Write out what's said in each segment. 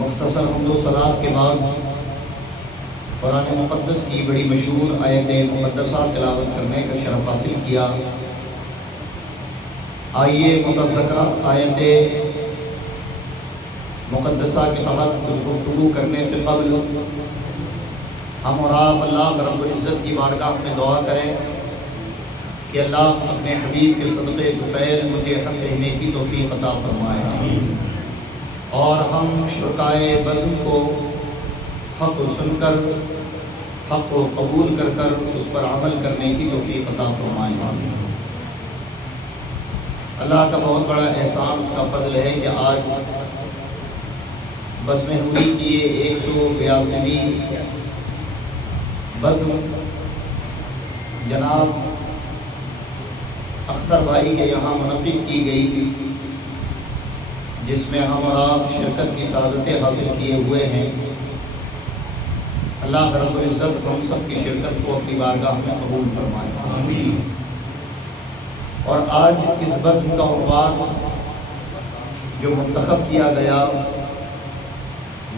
مختصر حمد و صلات کے بعد قرآن مقدس کی بڑی مشہور آیت مقدسہ تلاوت کرنے کا شرف حاصل کیا۔ آئیے متذکرہ آیت مقدسہ کے تحت گفتگو کرنے سے قبل ہم اور آپ اللہ رب العزت کی بارگاہ میں دعا کریں کہ اللہ اپنے حبیب کے صدقے طفیل مجھے حق کہنے کی توفیق عطا فرمائے، اور ہم شرکائے بزم کو حق سن کر حق کو قبول کر کر اس پر عمل کرنے کی توفیق عطا فرمائے۔ اللہ کا بہت بڑا احسان، اس کا فضل ہے کہ آج بزم نوری کی 182ویں بزم جناب اختر بھائی کے یہاں منعقد کی گئی تھی، جس میں ہم اور آپ شرکت کی سعادتیں حاصل کیے ہوئے ہیں۔ اللہ رب العزت ہم سب کی شرکت کو اپنی بارگاہ میں قبول فرمائے، آمین۔ اور آج اس بزم کا عنوان جو منتخب کیا گیا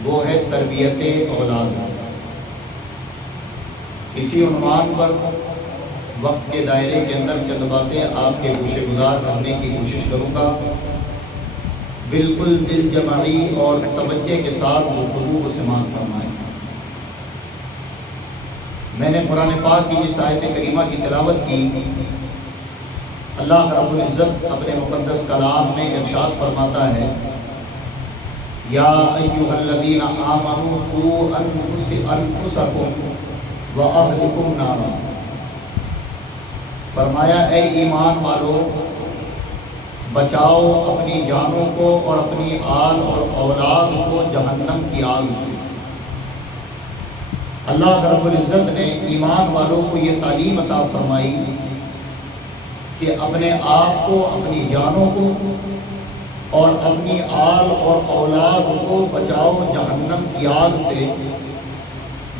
وہ ہے تربیت اولاد۔ اسی عنوان پر وقت کے دائرے کے اندر چند باتیں آپ کے گوشے گزار رہنے کی کوشش کروں گا، بالکل دل جمعی اور توجہ کے ساتھ گفتگو کو سماعت فرمائیں۔ میں نے قرآن پاک کی اس آیت کریمہ کی تلاوت کی۔ اللہ رب العزت اپنے مقدس کلام میں ارشاد فرماتا ہے، یا ایھا الذین آمنوا قوا انفسکم واہلکم نارا۔ فرمایا اے ایمان والو، بچاؤ اپنی جانوں کو اور اپنی آل اور اولاد کو جہنم کی آگ سے۔ اللہ رب العزت نے ایمان والوں کو یہ تعلیم عطا فرمائی کہ اپنے آپ کو، اپنی جانوں کو اور اپنی آل اور اولاد کو بچاؤ جہنم کی آگ سے،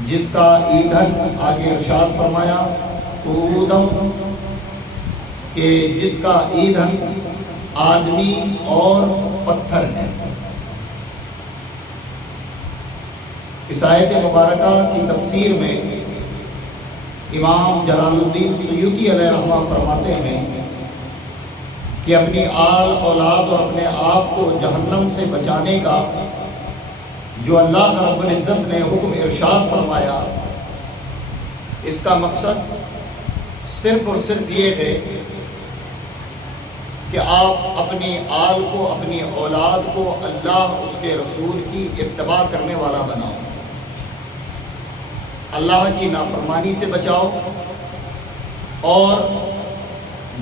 جس کا ایندھن آگے ارشاد فرمایا قودم، کہ جس کا ایندھن آدمی اور پتھر ہے۔ اس آیت مبارکہ کی تفسیر میں امام جلال الدین سیوطی علیہ رحمہ فرماتے ہیں کہ اپنی آل اولاد اور اپنے آپ کو جہنم سے بچانے کا جو اللہ رب العزت نے حکم ارشاد فرمایا، اس کا مقصد صرف اور صرف یہ ہے کہ آپ اپنی آل کو، اپنی اولاد کو اللہ اس کے رسول کی اتباع کرنے والا بناؤ، اللہ کی نافرمانی سے بچاؤ، اور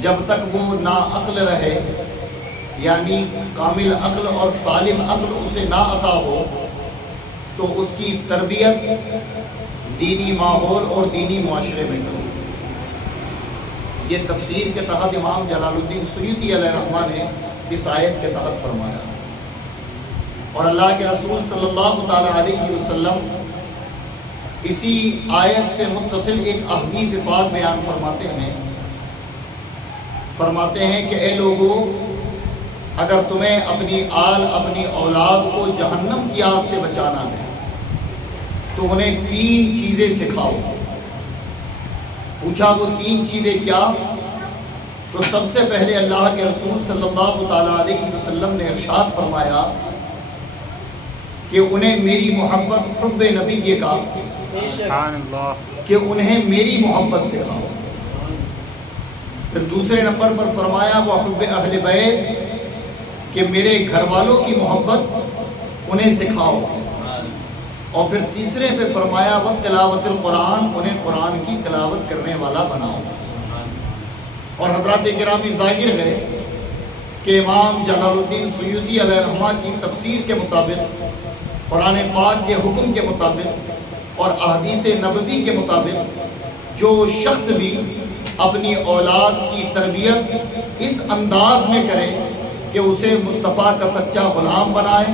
جب تک وہ ناعقل رہے، یعنی کامل عقل اور سالم عقل اسے نہ عطا ہو، تو اس کی تربیت دینی ماحول اور دینی معاشرے میں کرو۔ یہ تفسیر کے تحت امام جلال الدین سیوطی علیہ رحمہ نے اس آیت کے تحت فرمایا، اور اللہ کے رسول صلی اللہ تعالیٰ علیہ وسلم اسی آیت سے متصل ایک احادیث پاک بیان فرماتے ہیں کہ اے لوگو، اگر تمہیں اپنی آل، اپنی اولاد کو جہنم کی آگ سے بچانا ہے تو انہیں 3 چیزیں سکھاؤ۔ پوچھا وہ 3 چیزیں کیا؟ تو سب سے پہلے اللہ کے رسول صلی اللہ تعالیٰ علیہ وسلم نے ارشاد فرمایا کہ انہیں میری محبت، حب نبی یہ کہا کہ انہیں میری محبت سکھاؤ۔ پھر دوسرے نمبر پر فرمایا وہ حب اہل بیت، کہ میرے گھر والوں کی محبت انہیں سکھاؤ۔ اور پھر تیسرے پہ فرمایا وہ تلاوت القرآن، انہیں قرآن کی تلاوت کرنے والا بناؤ۔ اور حضرات گرامی ظاہر ہے کہ امام جلال الدین سیوطی علیہ رحمہ کی تفسیر کے مطابق، قرآن پاک کے حکم کے مطابق اور احادیث نبوی کے مطابق، جو شخص بھی اپنی اولاد کی تربیت اس انداز میں کرے کہ اسے مصطفیٰ کا سچا غلام بنائے،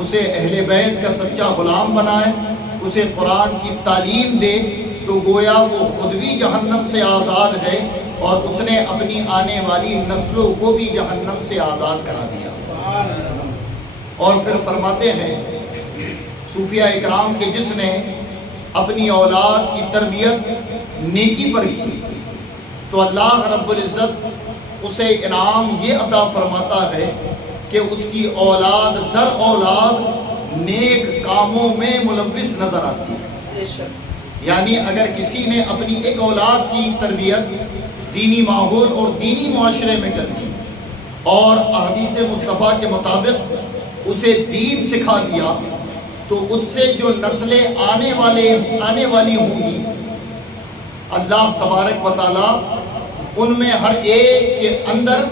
اسے اہل بیت کا سچا غلام بنائے، اسے قرآن کی تعلیم دے، تو گویا وہ خود بھی جہنم سے آزاد ہے اور اس نے اپنی آنے والی نسلوں کو بھی جہنم سے آزاد کرا دیا۔ اور پھر فرماتے ہیں صوفیہ اکرام کے جس نے اپنی اولاد کی تربیت نیکی پر کی تو اللہ رب العزت اسے انعام یہ عطا فرماتا ہے کہ اس کی اولاد در اولاد نیک کاموں میں ملوث نظر آتی ہے۔ یعنی اگر کسی نے اپنی ایک اولاد کی تربیت دینی ماحول اور دینی معاشرے میں کر دی اور احادیث مصطفیٰ کے مطابق اسے دین سکھا دیا تو اس سے جو نسلیں آنے والی ہوں گی اللہ تبارک و تعالیٰ ان میں ہر ایک کے اندر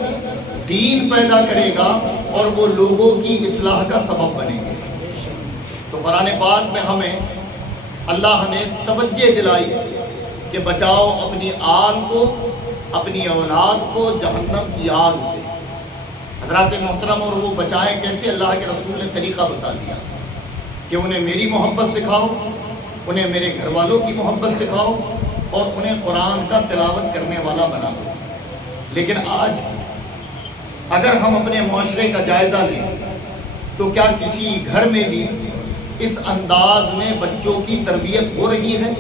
دین پیدا کرے گا اور وہ لوگوں کی اصلاح کا سبب بنے گے۔ تو قرآن پاک میں ہمیں اللہ نے توجہ دلائی کہ بچاؤ اپنی آل کو، اپنی اولاد کو جہنم کی آگ سے۔ حضرات محترم، اور وہ بچائیں کیسے؟ اللہ کے رسول نے طریقہ بتا دیا کہ انہیں میری محبت سکھاؤ، انہیں میرے گھر والوں کی محبت سکھاؤ اور انہیں قرآن کا تلاوت کرنے والا بنا دو۔ لیکن آج اگر ہم اپنے معاشرے کا جائزہ لیں تو کیا کسی گھر میں بھی اس انداز میں بچوں کی تربیت ہو رہی ہے؟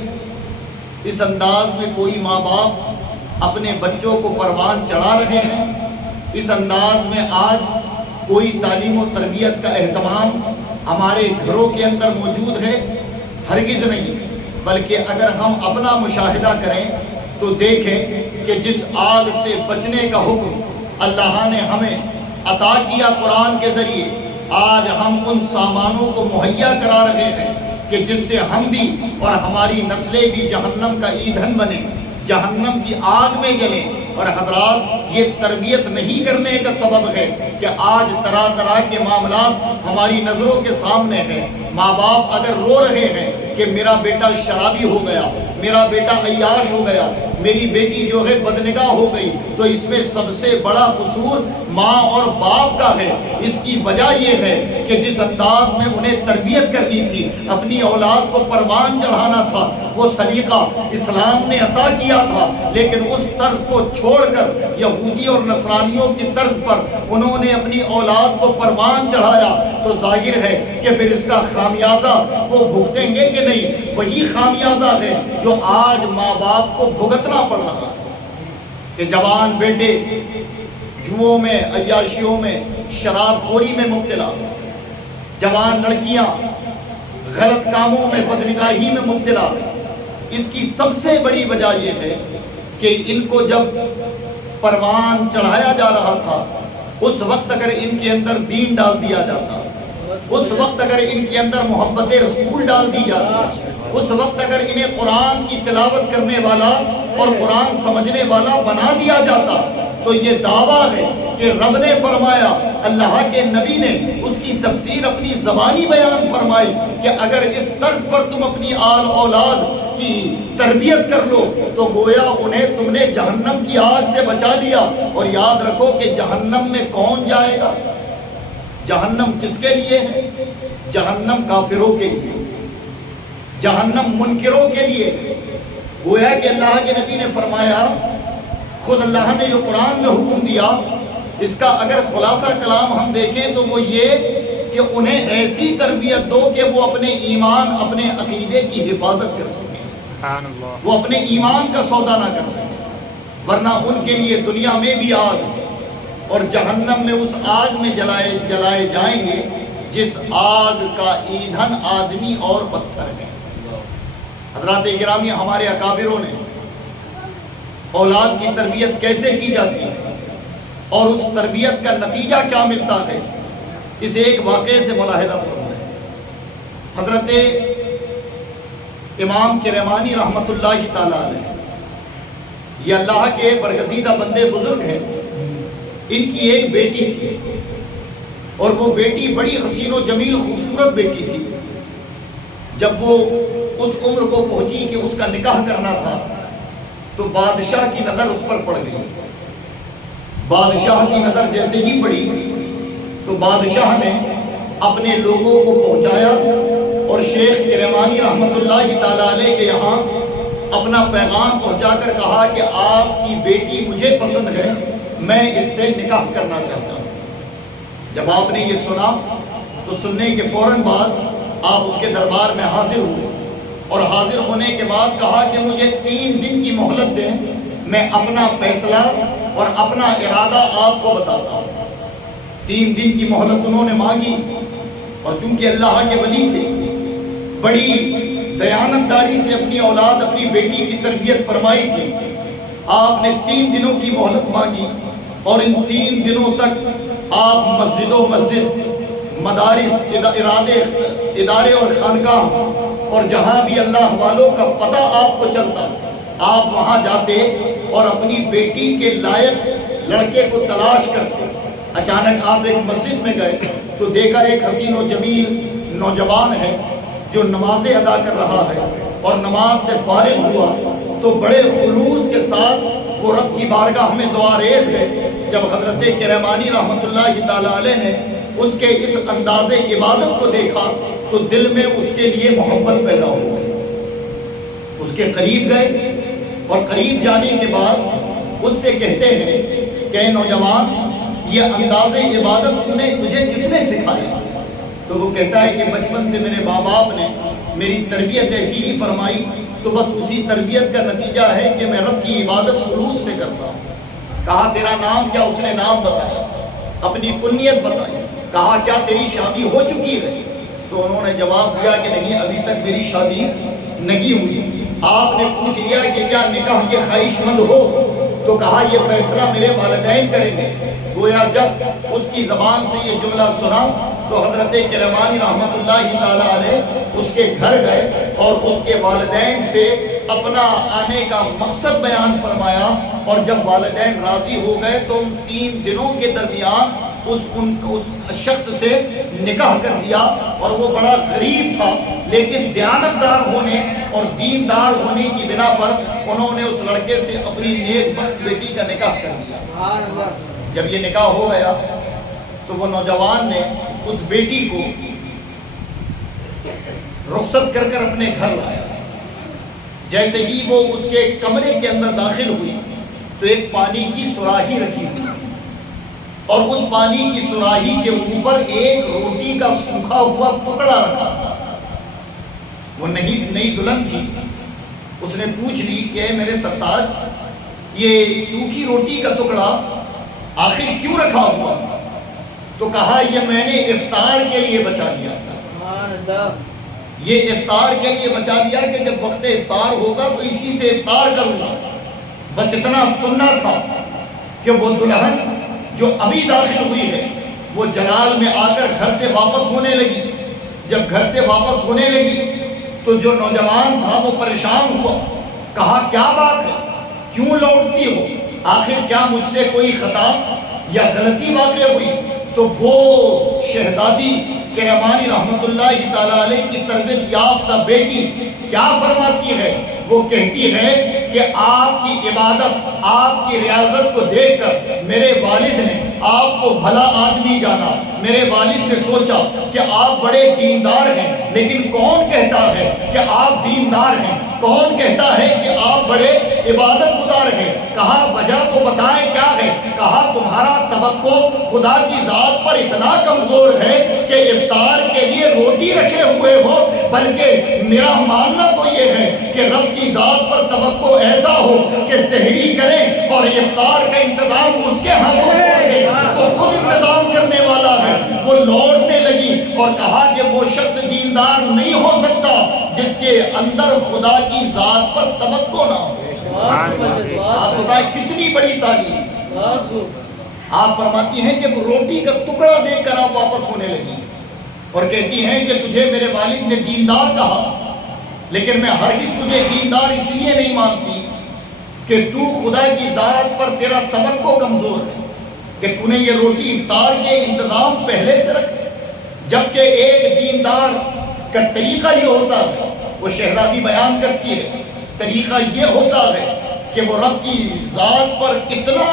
اس انداز میں کوئی ماں باپ اپنے بچوں کو پروان چڑھا رہے ہیں؟ اس انداز میں آج کوئی تعلیم و تربیت کا اہتمام ہمارے گھروں کے اندر موجود ہے؟ ہرگز نہیں، بلکہ اگر ہم اپنا مشاہدہ کریں تو دیکھیں کہ جس آگ سے بچنے کا حکم اللہ نے ہمیں عطا کیا قرآن کے ذریعے، آج ہم ان سامانوں کو مہیا کرا رہے ہیں کہ جس سے ہم بھی اور ہماری نسلیں بھی جہنم کا ایندھن بنے، جہنم کی آگ میں جلیں۔ اور حضرات، یہ تربیت نہیں کرنے کا سبب ہے کہ آج طرح طرح کے معاملات ہماری نظروں کے سامنے ہیں۔ ماں باپ اگر رو رہے ہیں کہ میرا بیٹا شرابی ہو گیا، میرا بیٹا عیاش ہو گیا، میری بیٹی جو ہے بدنگاہ ہو گئی، تو اس میں سب سے بڑا قصور ماں اور باپ کا ہے۔ اس کی وجہ یہ ہے کہ جس انداز میں انہیں تربیت کرنی تھی، اپنی اولاد کو پروان چڑھانا تھا، وہ طریقہ اسلام نے عطا کیا تھا، لیکن اس طرز کو چھوڑ کر یہودی اور نصرانیوں کی طرز پر انہوں نے اپنی اولاد کو پروان چڑھایا، تو ظاہر ہے کہ پھر اس کا خامیازہ وہ بھگتیں گے کہ نہیں؟ وہی خامیازہ ہے جو آج ماں باپ کو بھگتنا پڑ رہا ہے کہ جوان بیٹے جوؤں میں، عیاشیوں میں، شراب خوری میں مبتلا، جوان لڑکیاں غلط کاموں میں، بدنگاہی میں مبتلا۔ اس کی سب سے بڑی وجہ یہ ہے کہ ان کو جب پروان چڑھایا جا رہا تھا، اس وقت اگر ان کے اندر دین ڈال دیا جاتا، اس وقت اگر ان کے اندر محبت رسول ڈال دی جاتی، اس وقت اگر انہیں قرآن کی تلاوت کرنے والا اور قرآن سمجھنے والا بنا دیا جاتا، تو یہ دعویٰ ہے کہ رب نے فرمایا، اللہ کے نبی نے اس کی تفسیر اپنی زبانی بیان فرمائی کہ اگر اس طرز پر تم اپنی آل اولاد کی تربیت کر لو تو گویا انہیں تم نے جہنم کی آگ سے بچا لیا۔ اور یاد رکھو کہ جہنم میں کون جائے گا؟ جہنم کس کے لیے ہے؟ جہنم کافروں کے لیے، جہنم منکروں کے لیے۔ گویا کہ اللہ کے نبی نے فرمایا، خود اللہ نے جو قرآن میں حکم دیا، اس کا اگر خلاصہ کلام ہم دیکھیں تو وہ یہ کہ انہیں ایسی تربیت دو کہ وہ اپنے ایمان، اپنے عقیدے کی حفاظت کر سکیں، وہ اپنے ایمان کا سودا نہ کر سکیں، ورنہ ان کے لیے دنیا میں بھی آگ اور جہنم میں اس آگ میں جلائے جائیں گے جس آگ کا ایندھن آدمی اور پتھر ہے۔ حضرات گرامی، ہمارے اکابروں نے اولاد کی تربیت کیسے کی جاتی ہے اور اس تربیت کا نتیجہ کیا ملتا ہے، اس ایک واقعے سے ملاحظہ فرمائیں۔ حضرت امام کرمانی رحمۃ اللہ تعالیٰ علیہ، یہ اللہ کے برگزیدہ بندے بزرگ ہیں، ان کی ایک بیٹی تھی اور وہ بیٹی بڑی حسین و جمیل خوبصورت بیٹی تھی۔ جب وہ اس عمر کو پہنچی کہ اس کا نکاح کرنا تھا تو بادشاہ کی نظر اس پر پڑ گئی۔ بادشاہ کی نظر جیسے ہی پڑی تو بادشاہ نے اپنے لوگوں کو پہنچایا اور شیخ کرمانی رحمۃ اللہ تعالیٰ علیہ کے یہاں اپنا پیغام پہنچا کر کہا کہ آپ کی بیٹی مجھے پسند ہے، میں اس سے نکاح کرنا چاہتا ہوں۔ جب آپ نے یہ سنا تو سننے کے فوراً بعد آپ اس کے دربار میں حاضر ہوئے اور حاضر ہونے کے بعد کہا کہ مجھے 3 دن کی مہلت دیں، میں اپنا فیصلہ اور اپنا ارادہ آپ کو بتاتا ہوں۔ 3 دن کی مہلت انہوں نے مانگی، اور چونکہ اللہ کے ولی تھے، بڑی دیانتداری سے اپنی اولاد، اپنی بیٹی کی تربیت فرمائی تھی، آپ نے 3 دنوں کی مہلت مانگی، اور ان 3 دنوں تک آپ مسجد و مسجد، مدارس، ادارے اور خانقاہ، اور جہاں بھی اللہ والوں کا پتہ آپ کو چلتا آپ وہاں جاتے اور اپنی بیٹی کے لائق لڑکے کو تلاش کرتے۔ اچانک آپ ایک مسجد میں گئے تو دیکھا ایک حسین و جمیل نوجوان ہے جو نمازیں ادا کر رہا ہے، اور نماز سے فارغ ہوا تو بڑے خلوص کے ساتھ وہ رب کی بارگاہ میں دعا ریز ہے۔ جب حضرت کرمانی رحمۃ اللہ تعالیٰ علیہ نے اس کے اس انداز عبادت کو دیکھا تو دل میں اس کے لیے محبت پیدا ہو گئی۔ اس کے قریب گئے اور قریب جانے کے بعد اس سے کہتے ہیں کہ اے نوجوان، یہ انداز عبادت تجھے کس نے سکھایا؟ تو وہ کہتا ہے کہ بچپن سے میرے ماں باپ نے میری تربیت ایسی ہی فرمائی، تو بس اسی تربیت کا نتیجہ ہے کہ میں رب کی عبادت خلوص سے کرتا ہوں۔ کہا تیرا نام کیا؟ اس نے نام بتایا، اپنی کنیت بتائی۔ کہا کیا تیری شادی ہو چکی ہے؟ تو انہوں نے جواب دیا کہ نہیں، ابھی تک میری شادی نہیں ہوئی۔ آپ نے پوچھ لیا کہ کیا نکاح کے خواہش مند ہو؟ تو کہا یہ فیصلہ میرے والدین کریں گے۔ گویا جب اس کی زبان سے یہ جملہ سنا تو حضرت کرمانی رحمۃ اللہ تعالیٰ علیہ اس کے گھر گئے اور اس کے والدین سے اپنا آنے کا مقصد بیان فرمایا، اور جب والدین راضی ہو گئے تو ان 3 دنوں کے درمیان اس شخص سے نکاح کر دیا۔ اور وہ بڑا غریب تھا، لیکن دیانتدار ہونے اور دیندار ہونے کی بنا پر انہوں نے اس لڑکے سے اپنی نیک بخت بیٹی کا نکاح کر دیا۔ جب یہ نکاح ہو گیا تو وہ نوجوان نے اس بیٹی کو رخصت کر اپنے گھر لایا۔ جیسے ہی وہ اس کے کمرے کے اندر داخل ہوئی تو ایک پانی کی سراہی رکھی ہوئی، اور اس پانی کی سراہی کے اوپر ایک روٹی کا سوکھا ہوا ٹکڑا رکھا تھا۔ وہ نئی دلہن تھی، اس نے پوچھ لی کہ میرے سرتاج، یہ سوکھی روٹی کا ٹکڑا آخر کیوں رکھا ہوا؟ تو کہا یہ میں نے افطار کے لیے بچا لیا تھا، یہ افطار کے لیے بچا لیا کہ جب وقت افطار ہوگا تو اسی سے افطار کروں گا۔ بس اتنا سننا تھا کہ وہ دلہن جو ابھی داخل ہوئی ہے وہ جلال میں آ کر گھر سے واپس ہونے لگی۔ جب گھر سے واپس ہونے لگی تو جو نوجوان تھا وہ پریشان ہوا، کہا کیا بات ہے، کیوں لوٹتی ہو؟ آخر کیا مجھ سے کوئی خطا یا غلطی واقع ہوئی؟ تو وہ شہزادی کرمانی رحمۃ اللہ تعالیٰ علیہ کی تربیت یافتہ بیٹی کیا فرماتی ہے؟ وہ کہتی ہے کہ آپ کی عبادت، آپ کی ریاضت کو دیکھ کر میرے والد نے آپ کو بھلا آدمی جانا۔ میرے والد نے سوچا کہ آپ بڑے دیندار ہیں، لیکن کون کہتا ہے کہ آپ دیندار ہیں؟ کون کہتا ہے کہ آپ بڑے عبادت گزار ہیں؟ کہا وجہ تو بتائیں کیا ہے؟ کہا تمہارا توقع خدا کی ذات پر اتنا کمزور ہے کہ افطار کے لیے روٹی رکھے ہوئے ہو، بلکہ میرا ماننا تو یہ ہے کہ رب کی ذات پر توقع ایسا ہو کہ سحری کریں اور افطار کا انتظام اس کے ہاتھوں چھوڑے، وہ خود انتظام کرنے والا ہے۔ وہ لوٹنے لگی اور کہا کہ وہ شخص دیندار نہیں ہو سکتا جس کے اندر خدا کی ذات پر توقع نہ ہو۔ آپ بتائیں کتنی بڑی تعلیم۔ آپ فرماتی ہیں کہ روٹی کا ٹکڑا دیکھ کر آپ واپس ہونے لگی اور کہتی ہیں کہ تجھے میرے والد نے دیندار کہا، لیکن میں ہرگز تجھے دیندار اس لیے نہیں مانتی کہ تو خدا کی ذات پر تیرا توقع کمزور ہے کہ تو نے یہ روٹی افطار کے انتظام پہلے سے رکھ، جبکہ ایک دیندار کا طریقہ یہ ہوتا ہے، وہ شہزادی بیان کرتی ہے، طریقہ یہ ہوتا ہے کہ وہ رب کی ذات پر اتنا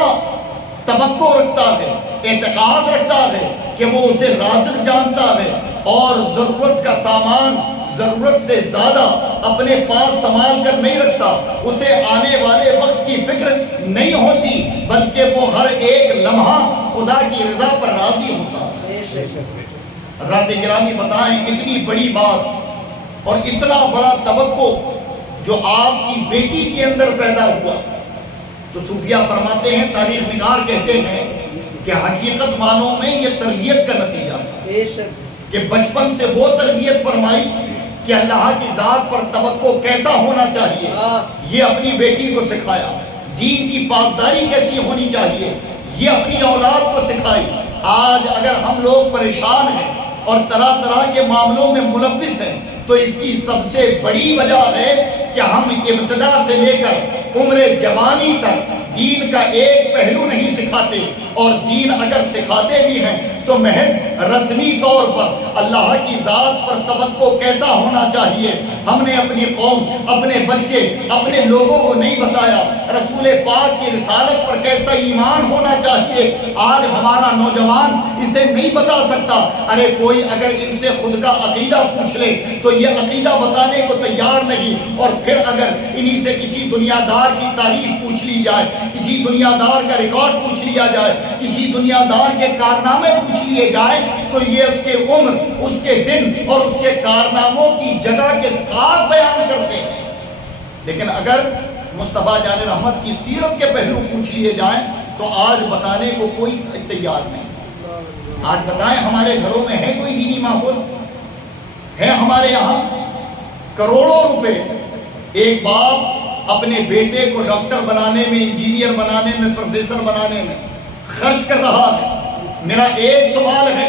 توقع رکھتا ہے، اعتقاد رکھتا ہے کہ وہ اسے رازق جانتا ہے، اور ضرورت کا سامان ضرورت سے زیادہ اپنے پاس سنبھال کر نہیں رکھتا، اسے آنے والے وقت کی فکر نہیں ہوتی، بلکہ وہ ہر ایک لمحہ خدا کی رضا پر راضی ہوتا ہے۔ حضرات گرامی بتائیں اتنی بڑی بات اور اتنا بڑا توقع جو آپ کی بیٹی کے اندر پیدا ہوا، تو صوفیہ فرماتے ہیں، تاریخ نگار کہتے ہیں کہ حقیقت معنوں میں یہ تربیت کا نتیجہ کہ بچپن سے وہ تربیت فرمائی کہ اللہ کی ذات پر توقع کیسا ہونا چاہیے یہ اپنی بیٹی کو سکھایا، دین کی پاسداری کیسی ہونی چاہیے یہ اپنی اولاد کو سکھائی۔ آج اگر ہم لوگ پریشان ہیں اور طرح طرح کے معاملوں میں ملوث ہیں تو اس کی سب سے بڑی وجہ ہے کہ ہم ابتدا سے لے کر عمر جوانی تک دین کا ایک پہلو نہیں سکھاتے، اور دین اگر سکھاتے بھی ہیں تو محض رسمی طور پر اللہ کی ذات پر توقع کیسا ہونا چاہیے ہم نے اپنی قوم، اپنے بچے، اپنے لوگوں کو نہیں بتایا۔ رسول پاک کی رسالت پر کیسا ایمان ہونا چاہیے آج ہمارا نوجوان اسے نہیں بتا سکتا۔ ارے کوئی اگر ان سے خود کا عقیدہ پوچھ لے تو یہ عقیدہ بتانے کو تیار نہیں، اور پھر اگر انہی سے کسی دنیا دار کی تاریخ پوچھ لی جائے، کسی دنیا دار کا ریکارڈ پوچھ لیا جائے، کسی دنیا دار کے کارنامے پوچھ لیے جائے تو یہ اس کے عمر، اس کے دن اور اس کے کارناموں کی جگہ کے ساتھ بیان کرتے ہیں۔ لیکن اگر مصطفیٰ جان رحمت کی سیرت کے پہلو پوچھ لیے جائیں تو آج بتانے کو کوئی تیار نہیں۔ آج بتائیں ہمارے گھروں میں ہے کوئی دینی ماحول؟ ہے ہمارے یہاں کروڑوں روپے ایک باپ اپنے بیٹے کو ڈاکٹر بنانے میں، انجینئر بنانے میں، پروفیسر بنانے میں خرچ کر رہا ہے۔ میرا ایک سوال ہے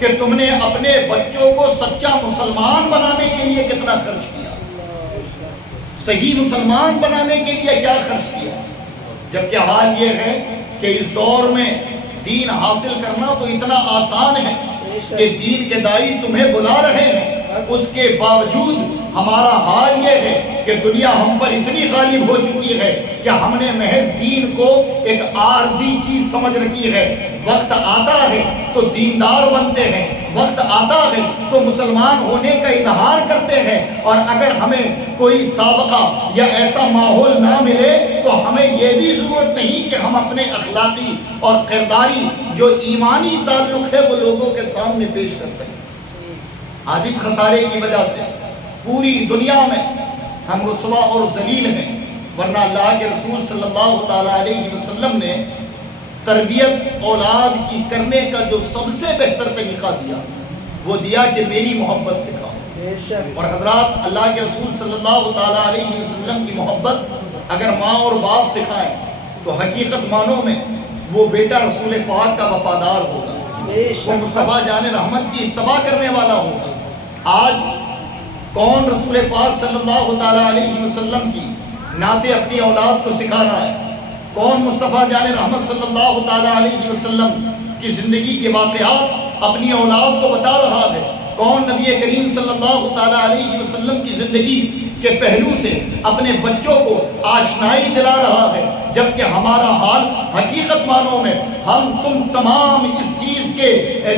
کہ تم نے اپنے بچوں کو سچا مسلمان بنانے کے لیے کتنا خرچ کیا؟ صحیح مسلمان بنانے کے لیے کیا خرچ کیا؟ جبکہ حال یہ ہے کہ اس دور میں دین حاصل کرنا تو اتنا آسان ہے کہ دین کے داعی تمہیں بلا رہے ہیں، اس کے باوجود ہمارا حال یہ ہے کہ دنیا ہم پر اتنی غالب ہو چکی ہے کہ ہم نے محض دین کو ایک عارضی چیز سمجھ رکھی ہے۔ وقت آتا ہے تو دیندار بنتے ہیں، وقت آتا ہے تو مسلمان ہونے کا اظہار کرتے ہیں، اور اگر ہمیں کوئی سابقہ یا ایسا ماحول نہ ملے تو ہمیں یہ بھی ضرورت نہیں کہ ہم اپنے اخلاقی اور کرداری جو ایمانی تعلق ہے وہ لوگوں کے سامنے پیش کرتے ہیں۔ آج اس خسارے کی وجہ سے پوری دنیا میں ہم رسوا اور ذلیل ہیں، ورنہ اللہ کے رسول صلی اللہ تعالیٰ علیہ وسلم نے تربیت اولاد کی کرنے کا جو سب سے بہتر طریقہ دیا وہ دیا کہ میری محبت سکھاؤ۔ اور حضرات اللہ کے رسول صلی اللہ تعالیٰ علیہ وسلم کی محبت اگر ماں اور باپ سکھائیں تو حقیقت معنوں میں وہ بیٹا رسول پاک کا وفادار ہوگا، وہ مصطفیٰ جان رحمت کی اتباع کرنے والا ہوگا۔ آج کون رسول پاک صلی اللہ تعالیٰ علیہ وسلم کی نعتیں اپنی اولاد کو سکھا رہا ہے؟ کون مصطفیٰ جان رحمت صلی اللہ تعالیٰ علیہ وسلم کی زندگی کے واقعات اپنی اولاد کو بتا رہا ہے؟ کون نبی کریم صلی اللہ تعالیٰ علیہ وسلم کی زندگی کے پہلو سے اپنے بچوں کو آشنائی دلا رہا ہے؟ جبکہ ہمارا حال حقیقت معنوں میں ہم تم تمام اس چیز کے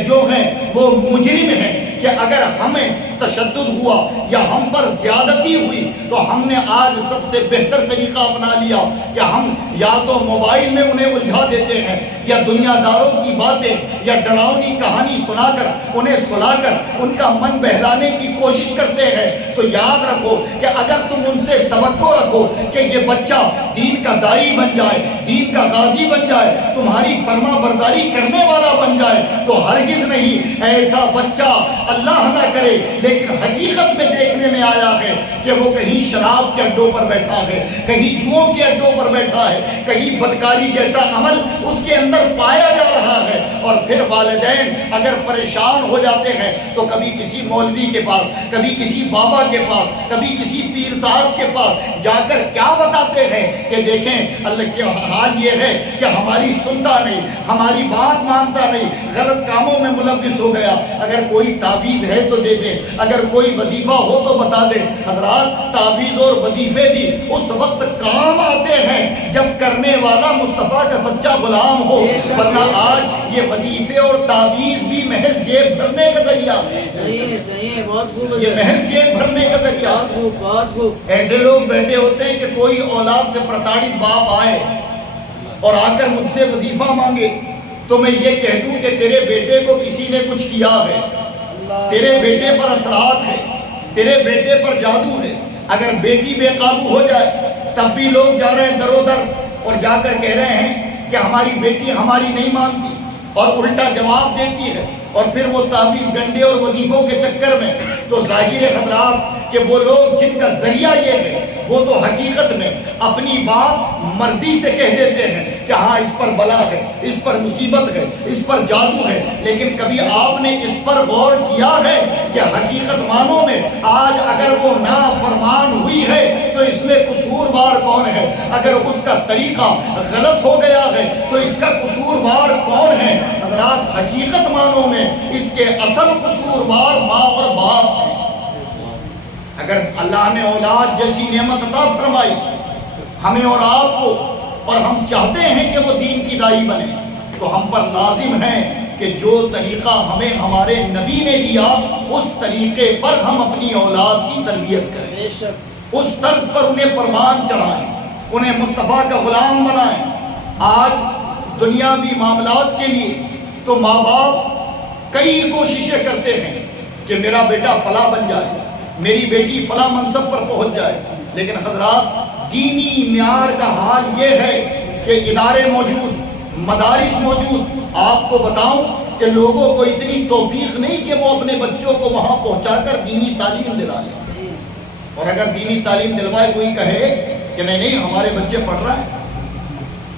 جو ہیں وہ مجرم ہیں کہ اگر ہمیں تشدد ہوا یا ہم پر زیادتی ہوئی تو ہم نے آج سب سے بہتر طریقہ اپنا لیا کہ ہم یا تو موبائل میں انہیں الجھا دیتے ہیں یا دنیا داروں کی باتیں یا ڈراؤنی کہانی سنا کر انہیں سلا کر ان کا من بہلانے کی کوشش کرتے ہیں۔ تو یاد رکھو کہ اگر تم ان سے توقع رکھو کہ یہ بچہ دین کا داعی بن جائے، دین کا غازی بن جائے، تمہاری فرما برداری کرنے والا بن جائے، تو ہرگز نہیں ایسا بچہ اللہ نہ کرے، لیکن حقیقت میں دیکھنے میں آیا ہے کہ وہ کہیں شراب کے اڈوں پر بیٹھا ہے، کہیں جوؤں کے اڈوں پر بیٹھا ہے، کہیں بدکاری جیسا عمل اس کے اندر پایا جا رہا ہے۔ اور پھر والدین اگر پریشان ہو جاتے ہیں تو کبھی کسی مولوی کے پاس، کبھی کسی بابا کے پاس، کبھی کسی پیر صاحب کے پاس جا کر کیا بتاتے ہیں کہ دیکھیں اللہ کے حال یہ ہے کہ ہماری سنتا نہیں، ہماری بات مانتا نہیں، غلط کاموں میں ملوث ہو گیا۔ اگر کوئی تعویذ ہے تو دے دیں، اگر کوئی وظیفہ ہو تو بتا دیں۔ حضرات تعویذ اور وظیفے بھی اس وقت کام آتے ہیں جب کرنے والا مصطفیٰ کا سچا غلام ہو، ورنہ آج یہ وظیفے اور تعویذ بھی محض جیب بھرنے کا ذریعہ ہے، یہ محض جیب بھرنے کا ذریعہ۔ ایسے لوگ بیٹھے ہوتے ہیں کہ کوئی اولاد سے پرتاڑت باپ آئے اور آ کر مجھ سے وظیفہ مانگے تو میں یہ کہہ دوں کہ تیرے بیٹے کو کسی نے کچھ کیا ہے، تیرے بیٹے پر اثرات ہے، تیرے بیٹے پر جادو ہے۔ اگر بیٹی بے قابو ہو جائے تب بھی لوگ جا رہے ہیں در و در اور جا کر کہہ رہے ہیں کہ ہماری بیٹی ہماری نہیں مانتی اور الٹا جواب دیتی ہے، اور پھر وہ تعویذ ڈنڈے اور وظیفوں کے چکر میں۔ تو ظاہر حضرات کہ وہ لوگ جن کا ذریعہ یہ ہے وہ تو حقیقت میں اپنی بات مرضی سے کہہ دیتے ہیں کہ ہاں اس پر بلا ہے، اس پر مصیبت ہے، اس پر جادو ہے، لیکن کبھی آپ نے اس پر غور کیا ہے کہ حقیقت معنوں میں آج اگر وہ نافرمان ہوئی ہے تو اس میں قصوروار کون ہے؟ اگر اس کا طریقہ غلط ہو گیا ہے تو اس کا قصوروار کون ہے؟ حضرات حقیقت معنوں میں اس کے اصل قصوروار ماں اور باپ ہیں۔ اگر اللہ نے اولاد جیسی نعمت عطا فرمائی ہمیں اور آپ کو، اور ہم چاہتے ہیں کہ وہ دین کی داعی بنے، تو ہم پر لازم ہے کہ جو طریقہ ہمیں ہمارے نبی نے دیا اس طریقے پر ہم اپنی اولاد کی تربیت کریں، اس طرز پر انہیں فرمان چڑھائیں، انہیں مصطفیٰ کا غلام بنائیں۔ آج دنیاوی معاملات کے لیے تو ماں باپ کئی کوششیں کرتے ہیں کہ میرا بیٹا فلاں بن جائے، میری بیٹی فلاں منصب پر پہنچ جائے، لیکن حضرات دینی معیار کا حال یہ ہے کہ ادارے موجود، مدارس موجود، آپ کو بتاؤں کہ لوگوں کو اتنی توفیق نہیں کہ وہ اپنے بچوں کو وہاں پہنچا کر دینی تعلیم دلائیں، اور اگر دینی تعلیم دلوائے کوئی کہے کہ نہیں ہمارے بچے پڑھ رہے ہیں،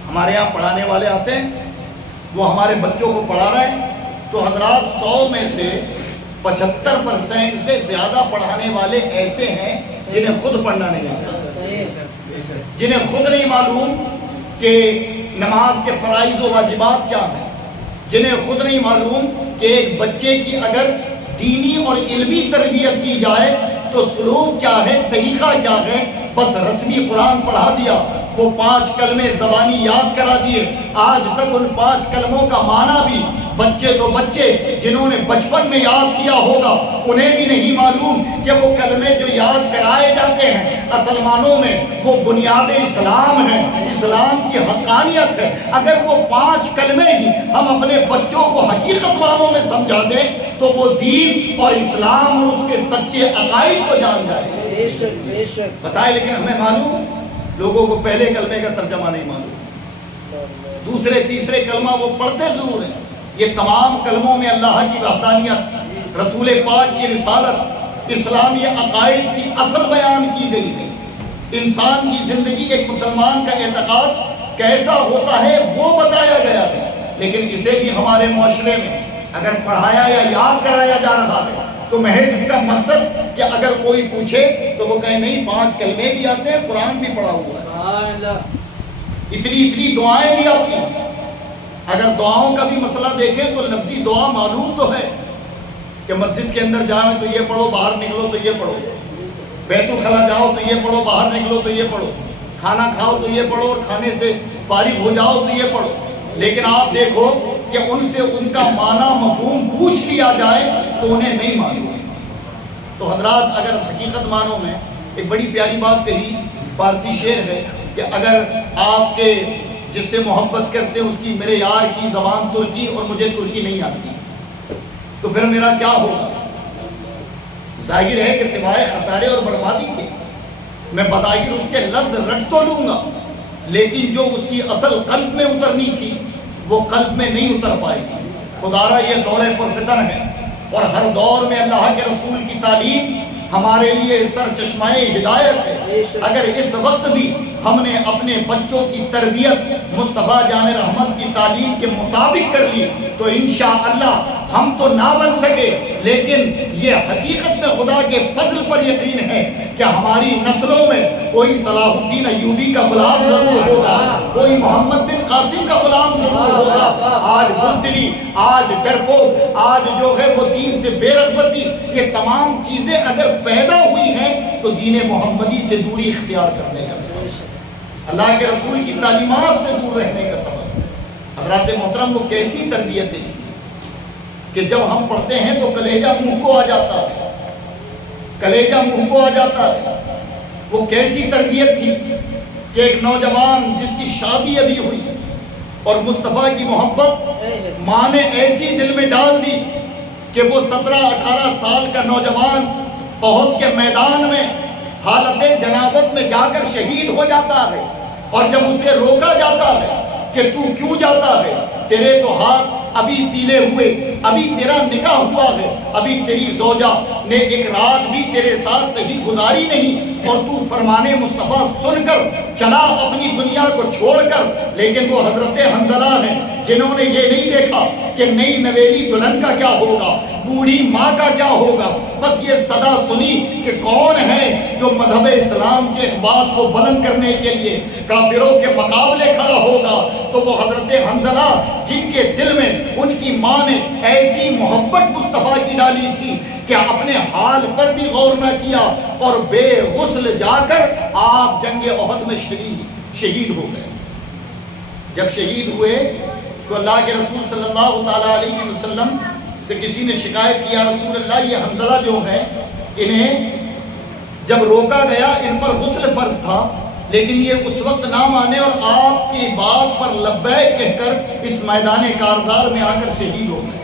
ہمارے یہاں پڑھانے والے آتے ہیں وہ ہمارے بچوں کو پڑھا رہے ہیں، تو حضرات 100 میں سے 75% سے زیادہ پڑھانے والے ایسے ہیں جنہیں خود پڑھنا نہیں آتا، جنہیں خود نہیں معلوم کہ نماز کے فرائض و واجبات کیا ہیں، جنہیں خود نہیں معلوم کہ ایک بچے کی اگر دینی اور علمی تربیت کی جائے تو سلوک کیا ہے، طریقہ کیا ہے۔ بس رسمی قرآن پڑھا دیا، وہ 5 کلمے زبانی یاد کرا دیے، آج تک ان 5 کلموں کا معنی بھی بچے تو بچے جنہوں نے بچپن میں یاد کیا ہوگا انہیں بھی نہیں معلوم کہ وہ کلمے جو یاد کرائے جاتے ہیں اصل معنوں میں وہ بنیاد اسلام ہے، اسلام کی حقانیت ہے۔ اگر وہ 5 کلمے ہی ہم اپنے بچوں کو حقیقت معنوں میں سمجھا دیں تو وہ دین اور اسلام اور اس کے سچے عقائد کو جان جائے۔ بتائیں، لیکن ہمیں معلوم، لوگوں کو پہلے کلمے کا ترجمہ نہیں معلوم، دوسرے تیسرے کلمہ وہ پڑھتے ضرور ہیں۔ یہ تمام کلموں میں اللہ کی وحدانیت، رسول پاک کی رسالت، اسلامی عقائد کی اصل بیان کی گئی ہے۔ انسان کی زندگی، ایک مسلمان کا اعتقاد کیسا ہوتا ہے وہ بتایا گیا ہے، لیکن اسے بھی ہمارے معاشرے میں اگر پڑھایا یا یاد کرایا جا رہا ہے تو محض اس کا مقصد کہ اگر کوئی پوچھے تو وہ کہے نہیں 5 کلمے بھی آتے ہیں، قرآن بھی پڑھا ہوا ہے، اتنی دعائیں بھی آتی ہیں۔ اگر دعاؤں کا بھی مسئلہ دیکھیں تو لفظی دعا معلوم تو ہے کہ مسجد کے اندر جائیں تو یہ پڑھو، باہر نکلو تو یہ پڑھو، بیت الخلا جاؤ تو یہ پڑھو، باہر نکلو تو یہ پڑھو، کھانا کھاؤ تو یہ پڑھو، اور کھانے سے فارغ ہو جاؤ تو یہ پڑھو۔ لیکن آپ دیکھو کہ ان سے ان کا معنی مفہوم پوچھ لیا جائے تو انہیں نہیں معلوم۔ تو حضرات اگر حقیقت معنوں میں ایک بڑی پیاری بات کہی، فارسی شعر ہے کہ اگر آپ کے جس سے محبت کرتے ہیں اس کی، میرے یار کی زبان ترکی اور مجھے ترکی نہیں آتی تو پھر میرا کیا ہوگا؟ ظاہر ہے کہ سوائے خسارے اور بربادی کے میں بظاہر اس کے لفظ رٹ تو لوں گا، لیکن جو اس کی اصل قلب میں اترنی تھی وہ قلب میں نہیں اتر پائے گی۔ خدارا یہ دور پرفتن ہے، اور ہر دور میں اللہ کے رسول کی تعلیم ہمارے لیے سر چشمہ ہدایت ہے۔ اگر اس وقت بھی ہم نے اپنے بچوں کی تربیت مصطفیٰ جان رحمت کی تعلیم کے مطابق کر لی تو انشاءاللہ ہم تو نہ بن سکے، لیکن یہ حقیقت میں خدا کے فضل پر یقین ہے کہ ہماری نسلوں میں کوئی صلاح الدین ایوبی کا غلام ضرور ہوگا، کوئی محمد بن قاسم کا غلام ضرور ہوگا۔ آج بزدلی، آج ڈرپوک، آج جو ہے وہ دین سے بے رغبتی، یہ تمام چیزیں اگر پیدا ہوئی ہیں تو دین محمدی سے دوری اختیار کرنے کا سبب، اللہ کے رسول کی تعلیمات سے دور رہنے کا سبب۔ حضرات محترم، وہ کیسی تربیت ہے کہ جب ہم پڑھتے ہیں تو کلیجہ منہ کو آ جاتا ہے، کلیجہ منہ کو آ جاتا ہے۔ وہ کیسی تربیت تھی کہ ایک نوجوان جس کی شادی ابھی ہوئی اور مصطفیٰ کی محبت ماں نے ایسی دل میں ڈال دی کہ وہ 17-18 سال کا نوجوان احد کے میدان میں حالت جنابت میں جا کر شہید ہو جاتا ہے، اور جب اسے روکا جاتا ہے کہ تو کیوں جاتا ہے، تیرے تو ہاتھ ابھی پیلے ہوئے، ابھی تیرا نکاح ہوا ہے، ابھی تیری زوجہ نے ایک رات بھی تیرے ساتھ صحیح گزاری نہیں، اور تو فرمان مصطفیٰ سن کر چلا اپنی دنیا کو چھوڑ کر۔ لیکن وہ حضرت حنظلہ ہیں جنہوں نے یہ نہیں دیکھا کہ نئی نویلی دلہن کا کیا ہوگا، بوڑھی ماں کا کیا ہوگا، بس یہ صدا سنی کہ کون ہے جو مذہب اسلام کے اخبار کو بلند کرنے کے لیے کافروں کے مقابلے کھڑا ہوگا، تو وہ حضرت حنظلہ جن کے دل میں ان کی ماں نے ایسی محبت مصطفیٰ کی ڈالی تھی کہ اپنے حال پر بھی غور نہ کیا، اور بے غسل جا کر آپ جنگ احد میں شہید ہو گئے۔ جب شہید ہوئے تو اللہ کے رسول صلی اللہ تعالیٰ علیہ وسلم سے کسی نے شکایت کیا، رسول اللہ یہ حنظلہ جو ہے انہیں جب روکا گیا ان پر غسل فرض تھا، لیکن یہ اس وقت نہ مانے اور آپ کی بات پر لبیک کہہ کر اس میدان کارزار میں آ کر شہید ہو گئے۔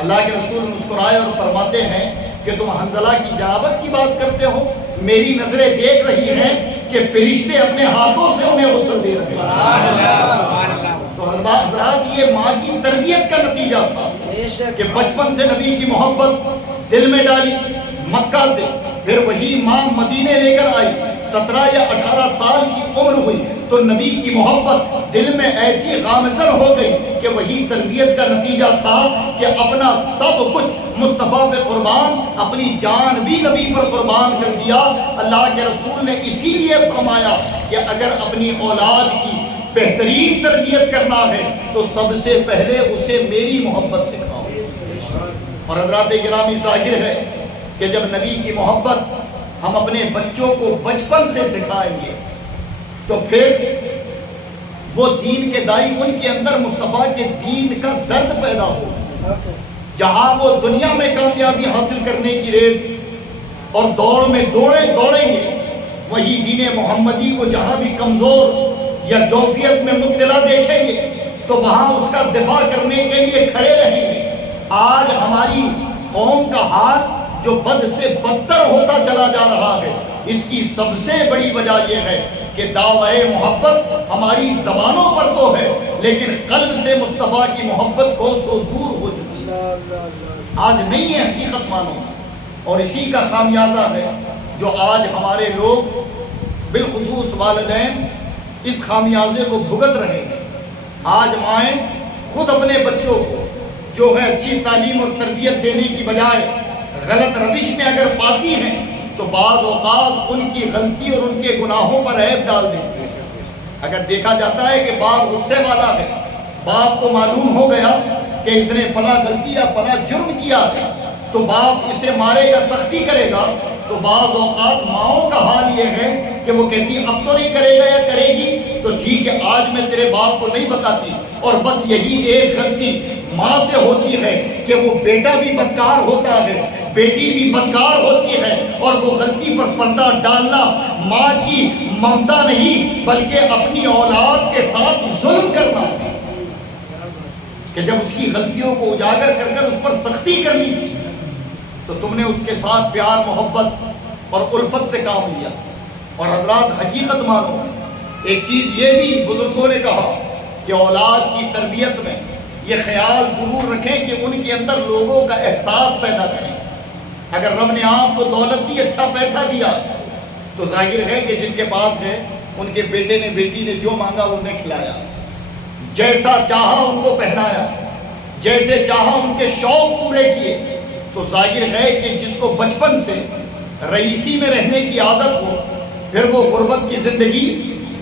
اللہ کے رسول مسکرائے اور فرماتے ہیں کہ تم حنظلہ کی جنابت کی بات کرتے ہو، میری نظریں دیکھ رہی ہیں کہ فرشتے اپنے ہاتھوں سے انہیں غسل دے رہے ہیں۔ تو حضرات یہ ماں کی تربیت کا نتیجہ تھا کہ بچپن سے نبی کی محبت دل میں ڈالی مکہ سے، پھر وہی ماں مدینے لے کر آئی، 17 یا 18 سال کی عمر ہوئی تو نبی کی محبت دل میں ایسی غامزن ہو گئی کہ وہی تربیت کا نتیجہ تھا کہ اپنا سب کچھ مصطفیٰ پہ قربان، اپنی جان بھی نبی پر قربان کر دیا۔ اللہ کے رسول نے اسی لیے فرمایا کہ اگر اپنی اولاد کی بہترین تربیت کرنا ہے تو سب سے پہلے اسے میری محبت سکھاؤ۔ اور حضرات گرامی ظاہر ہے کہ جب نبی کی محبت ہم اپنے بچوں کو بچپن سے سکھائیں گے تو پھر وہ دین کے دائی ان کے اندر مصطفیٰ کے دین کا زرد پیدا ہوگا۔ جہاں وہ دنیا میں کامیابی حاصل کرنے کی ریس اور دوڑ میں دوڑیں گے، وہی دین محمدی کو جہاں بھی کمزور یا جوفیت میں مبتلا دیکھیں گے تو وہاں اس کا دفاع کرنے کے لیے کھڑے رہیں گے۔ آج ہماری قوم کا حال جو بد سے بدتر ہوتا چلا جا رہا ہے، اس کی سب سے بڑی وجہ یہ ہے کہ دعوی محبت ہماری زبانوں پر تو ہے لیکن قلب سے مصطفیٰ کی محبت کو سو دور ہو چکی ہے، آج نہیں ہے حقیقت مانو۔ اور اسی کا خامیازہ ہے جو آج ہمارے لوگ بالخصوص والدین اس خامیازے کو بھگت رہے ہیں۔ آج مائیں خود اپنے بچوں کو جو ہے اچھی تعلیم اور تربیت دینے کی بجائے غلط روش میں اگر پاتی ہیں تو بعض اوقات ان کی غلطی اور ان کے گناہوں پر عیب ڈال دیتی ہے۔ اگر دیکھا جاتا ہے کہ باپ غصے والا ہے، باپ کو معلوم ہو گیا کہ اس نے فلاں غلطی یا فلاں جرم کیا ہے تو باپ اسے مارے گا، سختی کرے گا، تو بعض اوقات ماؤں کا حال یہ ہے کہ وہ کہتی اب تو نہیں کرے گا یا کرے گی تو ٹھیک ہے آج میں تیرے باپ کو نہیں بتاتی، اور بس یہی ایک غلطی ماں سے ہوتی ہے کہ وہ بیٹا بھی بدکار ہوتا ہے، بیٹی بھی بدکار ہوتی ہے، اور وہ غلطی پر پردہ ڈالنا ماں کی ممتا نہیں بلکہ اپنی اولاد کے ساتھ ظلم کرنا ہے کہ جب اس کی غلطیوں کو اجاگر کر کر اس پر سختی کرنی تھی تو تم نے اس کے ساتھ پیار محبت اور الفت سے کام لیا۔ اور حضرات حقیقت مانو، ایک چیز یہ بھی بزرگوں نے کہا کہ اولاد کی تربیت میں یہ خیال ضرور رکھیں کہ ان کے اندر لوگوں کا احساس پیدا کریں۔ اگر رب نے آپ کو دولت دی، اچھا پیسہ دیا تو ظاہر ہے کہ جن کے پاس ہے ان کے بیٹے نے بیٹی نے جو مانگا انہیں کھلایا، جیسا چاہا ان کو پہنایا، جیسے چاہا ان کے شوق پورے کیے، تو ظاہر ہے کہ جس کو بچپن سے رئیسی میں رہنے کی عادت ہو پھر وہ غربت کی زندگی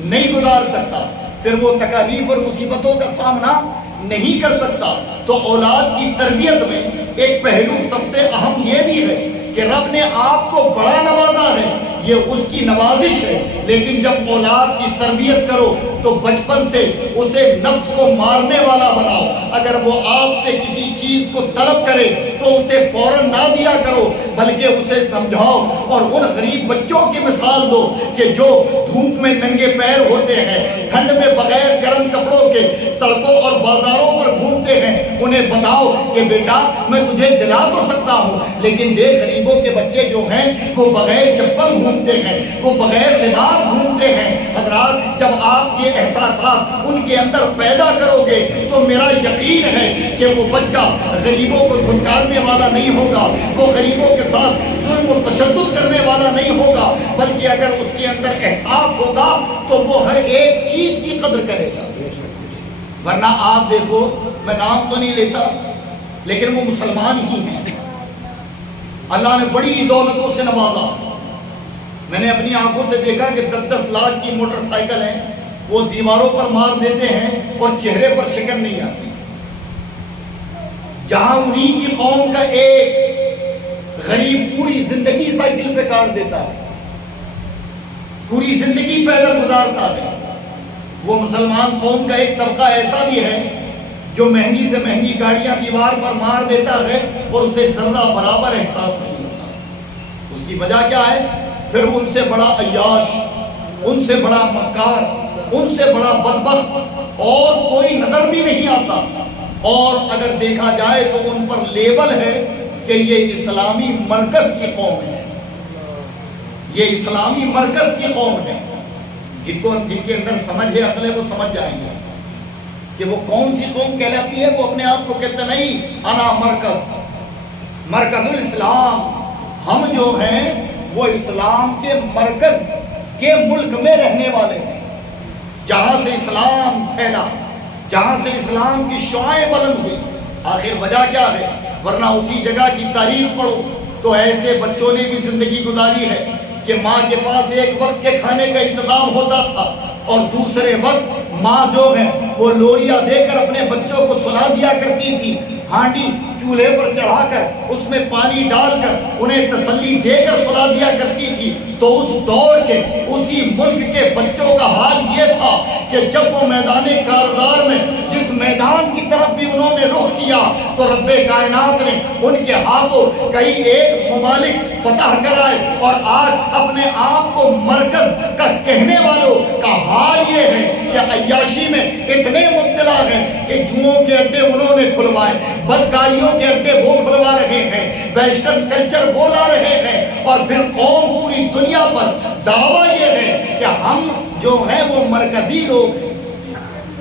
نہیں گزار سکتا، پھر وہ تکالیف اور مصیبتوں کا سامنا نہیں کر سکتا۔ تو اولاد کی تربیت میں ایک پہلو سب سے اہم یہ بھی ہے کہ رب نے آپ کو بڑا نوازا ہے، یہ اس کی نوازش ہے، لیکن جب اولاد کی تربیت کرو تو بچپن سے اسے نفس کو مارنے والا بناؤ۔ اگر وہ آپ سے کسی چیز کو طلب کرے تو اسے فوراً نہ دیا کرو، بلکہ اسے سمجھاؤ اور ان غریب بچوں کی مثال دو کہ جو دھوپ میں ننگے پیر ہوتے ہیں، ٹھنڈ میں بغیر گرم کپڑوں کے سڑکوں اور بازاروں پر گھومتے ہیں، انہیں بتاؤ کہ بیٹا میں تجھے دلا تو سکتا ہوں، لیکن دیکھ غریبوں کے بچے جو ہیں وہ بغیر چپل گھومتے ہیں، وہ بغیر لباس گھومتے ہیں۔ حضرات جب آپ یہ احساسات ان کے اندر پیدا کرو گے تو میرا یقین ہے کہ وہ بچہ غریبوں کو دھتکارنے والا نہیں ہوگا، وہ غریبوں کے ساتھ ظلم و تشدد کرنے والا نہیں ہوگا، بلکہ اگر اس کے اندر احساس ہوگا تو وہ ہر ایک چیز کی قدر کرے گا۔ ورنہ آپ دیکھو، میں نام تو نہیں لیتا لیکن وہ مسلمان ہی ہیں، اللہ نے بڑی دولتوں سے نوازا، میں نے اپنی آنکھوں سے دیکھا کہ 10-10 لاکھ کی موٹر سائیکل ہیں، وہ دیواروں پر مار دیتے ہیں اور چہرے پر شکن نہیں آتی۔ جہاں انہی کی قوم کا ایک غریب پوری زندگی سائیکل پہ کاٹ دیتا ہے، پوری زندگی پیدل گزارتا ہے، وہ مسلمان قوم کا ایک طبقہ ایسا بھی ہے جو مہنگی سے مہنگی گاڑیاں دیوار پر مار دیتا ہے اور اسے ذرہ برابر احساس نہیں ہوتا۔ اس کی وجہ کیا ہے؟ پھر ان سے بڑا عیاش، ان سے بڑا مکار، ان سے بڑا بدبخت اور کوئی نظر بھی نہیں آتا، اور اگر دیکھا جائے تو ان پر لیبل ہے کہ یہ اسلامی مرکز کی قوم ہے، یہ اسلامی مرکز کی قوم ہے۔ جن کے اندر سمجھ ہے، عقل ہے، وہ سمجھ جائیں گے کہ وہ کون سی قوم کہلاتی ہے۔ وہ اپنے آپ کو کہتے نہیں انا مرکز الاسلام، ہم جو ہیں وہ اسلام کے مرکز کے ملک میں رہنے والے ہیں، جہاں سے اسلام پھیلا، جہاں سے اسلام کی شعائیں بلند ہوئی۔ آخر وجہ کیا ہے؟ ورنہ اسی جگہ کی تاریخ پڑھو تو ایسے بچوں نے بھی زندگی گزاری ہے کہ ماں کے پاس ایک وقت کے کھانے کا انتظام ہوتا تھا اور دوسرے وقت ماں جو ہے وہ لوریاں دے کر اپنے بچوں کو سلا دیا کرتی تھی، ہانڈی چولہے پر چڑھا کر اس میں پانی ڈال کر انہیں تسلی دے کر سلا دیا کرتی تھی۔ تو اس دور کے اسی ملک کے بچوں کا حال یہ تھا کہ جب وہ میدان کارزار میں جس میدان کی طرف بھی انہوں نے رخ کیا تو رب کائنات نے ان کے ہاتھوں کئی ایک ممالک فتح کرائے، اور آج اپنے آپ کو مرکز کا کہنے والوں کا حال یہ ہے کہ عیاشی میں اتنے مبتلا ہیں کہ جوؤں کے اڈے انہوں نے کھلوائے، بدکاریوں کے اڈے وہ کھلوا رہے ہیں، ویسٹرن کلچر وہ لا رہے ہیں، اور پھر قوم پوری دنیا پر دعویٰ یہ ہے کہ ہم جو ہیں وہ مرکزی لوگ ہیں۔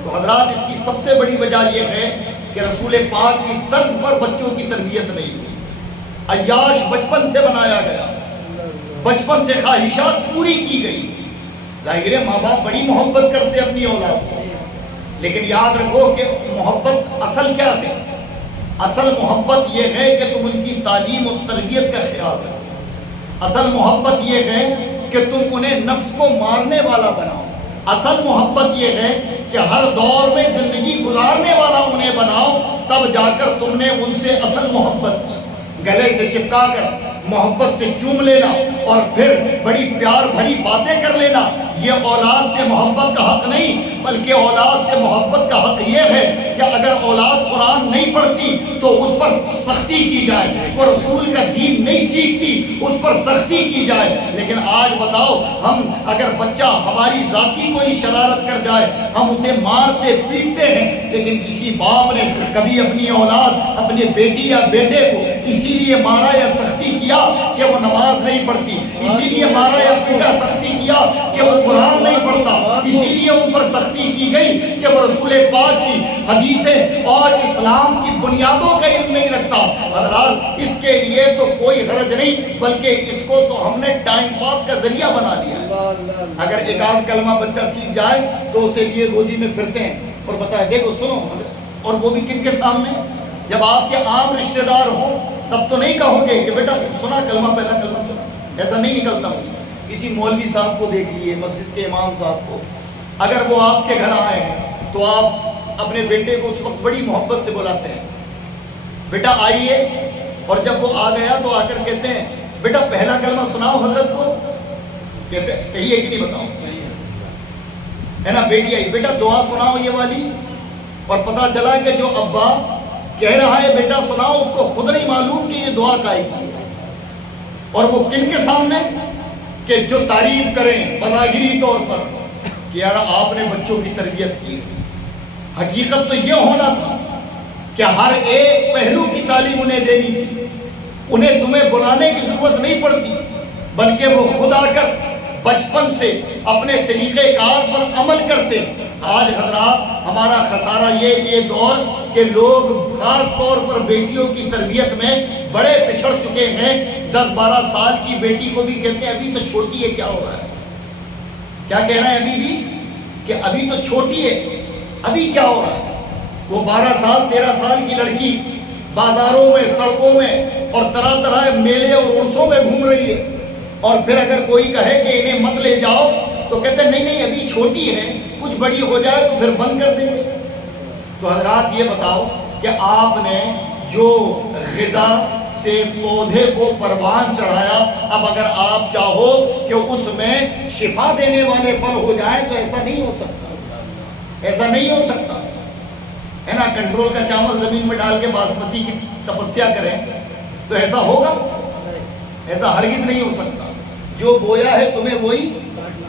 تو حضرات اس کی سب سے بڑی وجہ یہ ہے کہ رسول پاک کی طرز پر بچوں کی تربیت نہیں ہوئی، عیاش بچپن سے بنایا گیا، بچپن سے خواہشات پوری کی گئی۔ ظاہر ہے ماں باپ بڑی محبت کرتے اپنی اولاد سے، لیکن یاد رکھو کہ محبت اصل کیا ہے؟ اصل محبت یہ ہے کہ تم ان کی تعلیم و تربیت کا خیال رکھو، اصل محبت یہ ہے کہ تم انہیں نفس کو مارنے والا بناؤ، اصل محبت یہ ہے کہ ہر دور میں زندگی گزارنے والا انہیں بناؤ، تب جا کر تم نے ان سے اصل محبت کی۔ گلے سے چپکا کر محبت سے چوم لینا اور پھر بڑی پیار بھری باتیں کر لینا، یہ اولاد سے محبت کا حق نہیں، بلکہ اولاد سے محبت کا حق یہ ہے کہ اگر اولاد قرآن نہیں پڑھتی تو اس پر سختی کی جائے، وہ رسول کا دین نہیں سیکھتی اس پر سختی کی جائے۔ لیکن آج بتاؤ، ہم اگر بچہ ہماری ذاتی کوئی شرارت کر جائے ہم اسے مارتے پیٹتے ہیں، لیکن کسی باپ نے کبھی اپنی اولاد، اپنے بیٹی یا بیٹے کو اسی لیے مارا یا سختی کیا کہ وہ نماز نہیں پڑھتی، اسی لیے مارا یا پیٹا سختی کیا کہ وہ قرآن نہیں پڑھتا، اسی لیے ان پر سختی کی گئی کہ وہ رسول پاک کی حدیثیں اور اسلام کی بنیادوں کا علم نہیں رکھتا؟ حضرات اس کے لیے تو کوئی حرج نہیں، بلکہ اس کو تو ہم نے ٹائم پاس کا ذریعہ بنا لیا ہے۔ اگر ایک آدھ کلمہ بچہ سیکھ جائے تو اسے لیے گودی میں پھرتے ہیں اور بتائے دیکھو سنو، اور وہ بھی کن کے سامنے؟ جب آپ کے عام رشتہ دار ہوں تب تو نہیں کہو گے کہ بیٹا سنا کلمہ، پہلا کلمہ سنا، ایسا نہیں نکلتا مجھے۔ کسی مولوی صاحب کو دیکھ لیے، مسجد کے امام صاحب کو، اگر وہ آپ کے گھر آئے ہیں تو آپ اپنے بیٹے کو اس وقت بڑی محبت سے بلاتے ہیں، بیٹا آئیے، اور جب وہ آ گیا تو آ کر کہتے ہیں بیٹا پہلا کلمہ سناؤ حضرت کو، کہتے ہیں صحیح ہے کہ نہیں بتاؤ، ہے نا؟ بیٹی آئی، بیٹا دعا سناؤ یہ والی، اور پتا چلا کہ جو ابا کہہ رہا ہے بیٹا سناؤ اس کو خود نہیں معلوم کہ یہ دعا کا ہی ہے، اور وہ کن کے سامنے؟ کہ جو تعریف کریں بظاہری طور پر کہ یار آپ نے بچوں کی تربیت کی. حقیقت تو یہ ہونا تھا کہ ہر ایک پہلو کی تعلیم انہیں دینی تھی. انہیں تمہیں بلانے کی ضرورت نہیں پڑتی، بلکہ وہ خود آ کر بچپن سے اپنے طریقہ کار پر عمل کرتے. آج حضرات ہمارا خسارہ یہ دور کہ لوگ خاص طور پر بیٹیوں کی تربیت میں بڑے پچھڑ چکے ہیں. 10-12 سال کی بیٹی کو بھی کہتے ہیں ابھی تو چھوٹی ہے. کیا ہو رہا ہے؟ کیا کہہ رہے ہیں ابھی بھی؟ کہ ابھی تو چھوٹی ہے. ابھی کیا ہو رہا ہے؟ وہ 12 سال 13 سال کی لڑکی بازاروں میں سڑکوں میں اور طرح طرح میلے اور عرصوں میں گھوم رہی ہے، اور پھر اگر کوئی کہے کہ انہیں مت لے جاؤ تو کہتے ہیں نہیں ابھی چھوٹی ہے، کچھ بڑی ہو جائے تو پھر بند کر دیں گے. تو حضرات یہ بتاؤ کہ آپ نے جو غذا سے پودے کو پروان چڑھایا، اب اگر آپ چاہو کہ اس میں شفا دینے والے پھل ہو جائیں تو ایسا نہیں ہو سکتا. ایسا نہیں ہو سکتا ہے نا. کنٹرول کا چاول زمین میں ڈال کے باسمتی کی تپسیا کریں تو ایسا ہوگا؟ ایسا ہرگز نہیں ہو سکتا. جو بویا ہے تمہیں وہی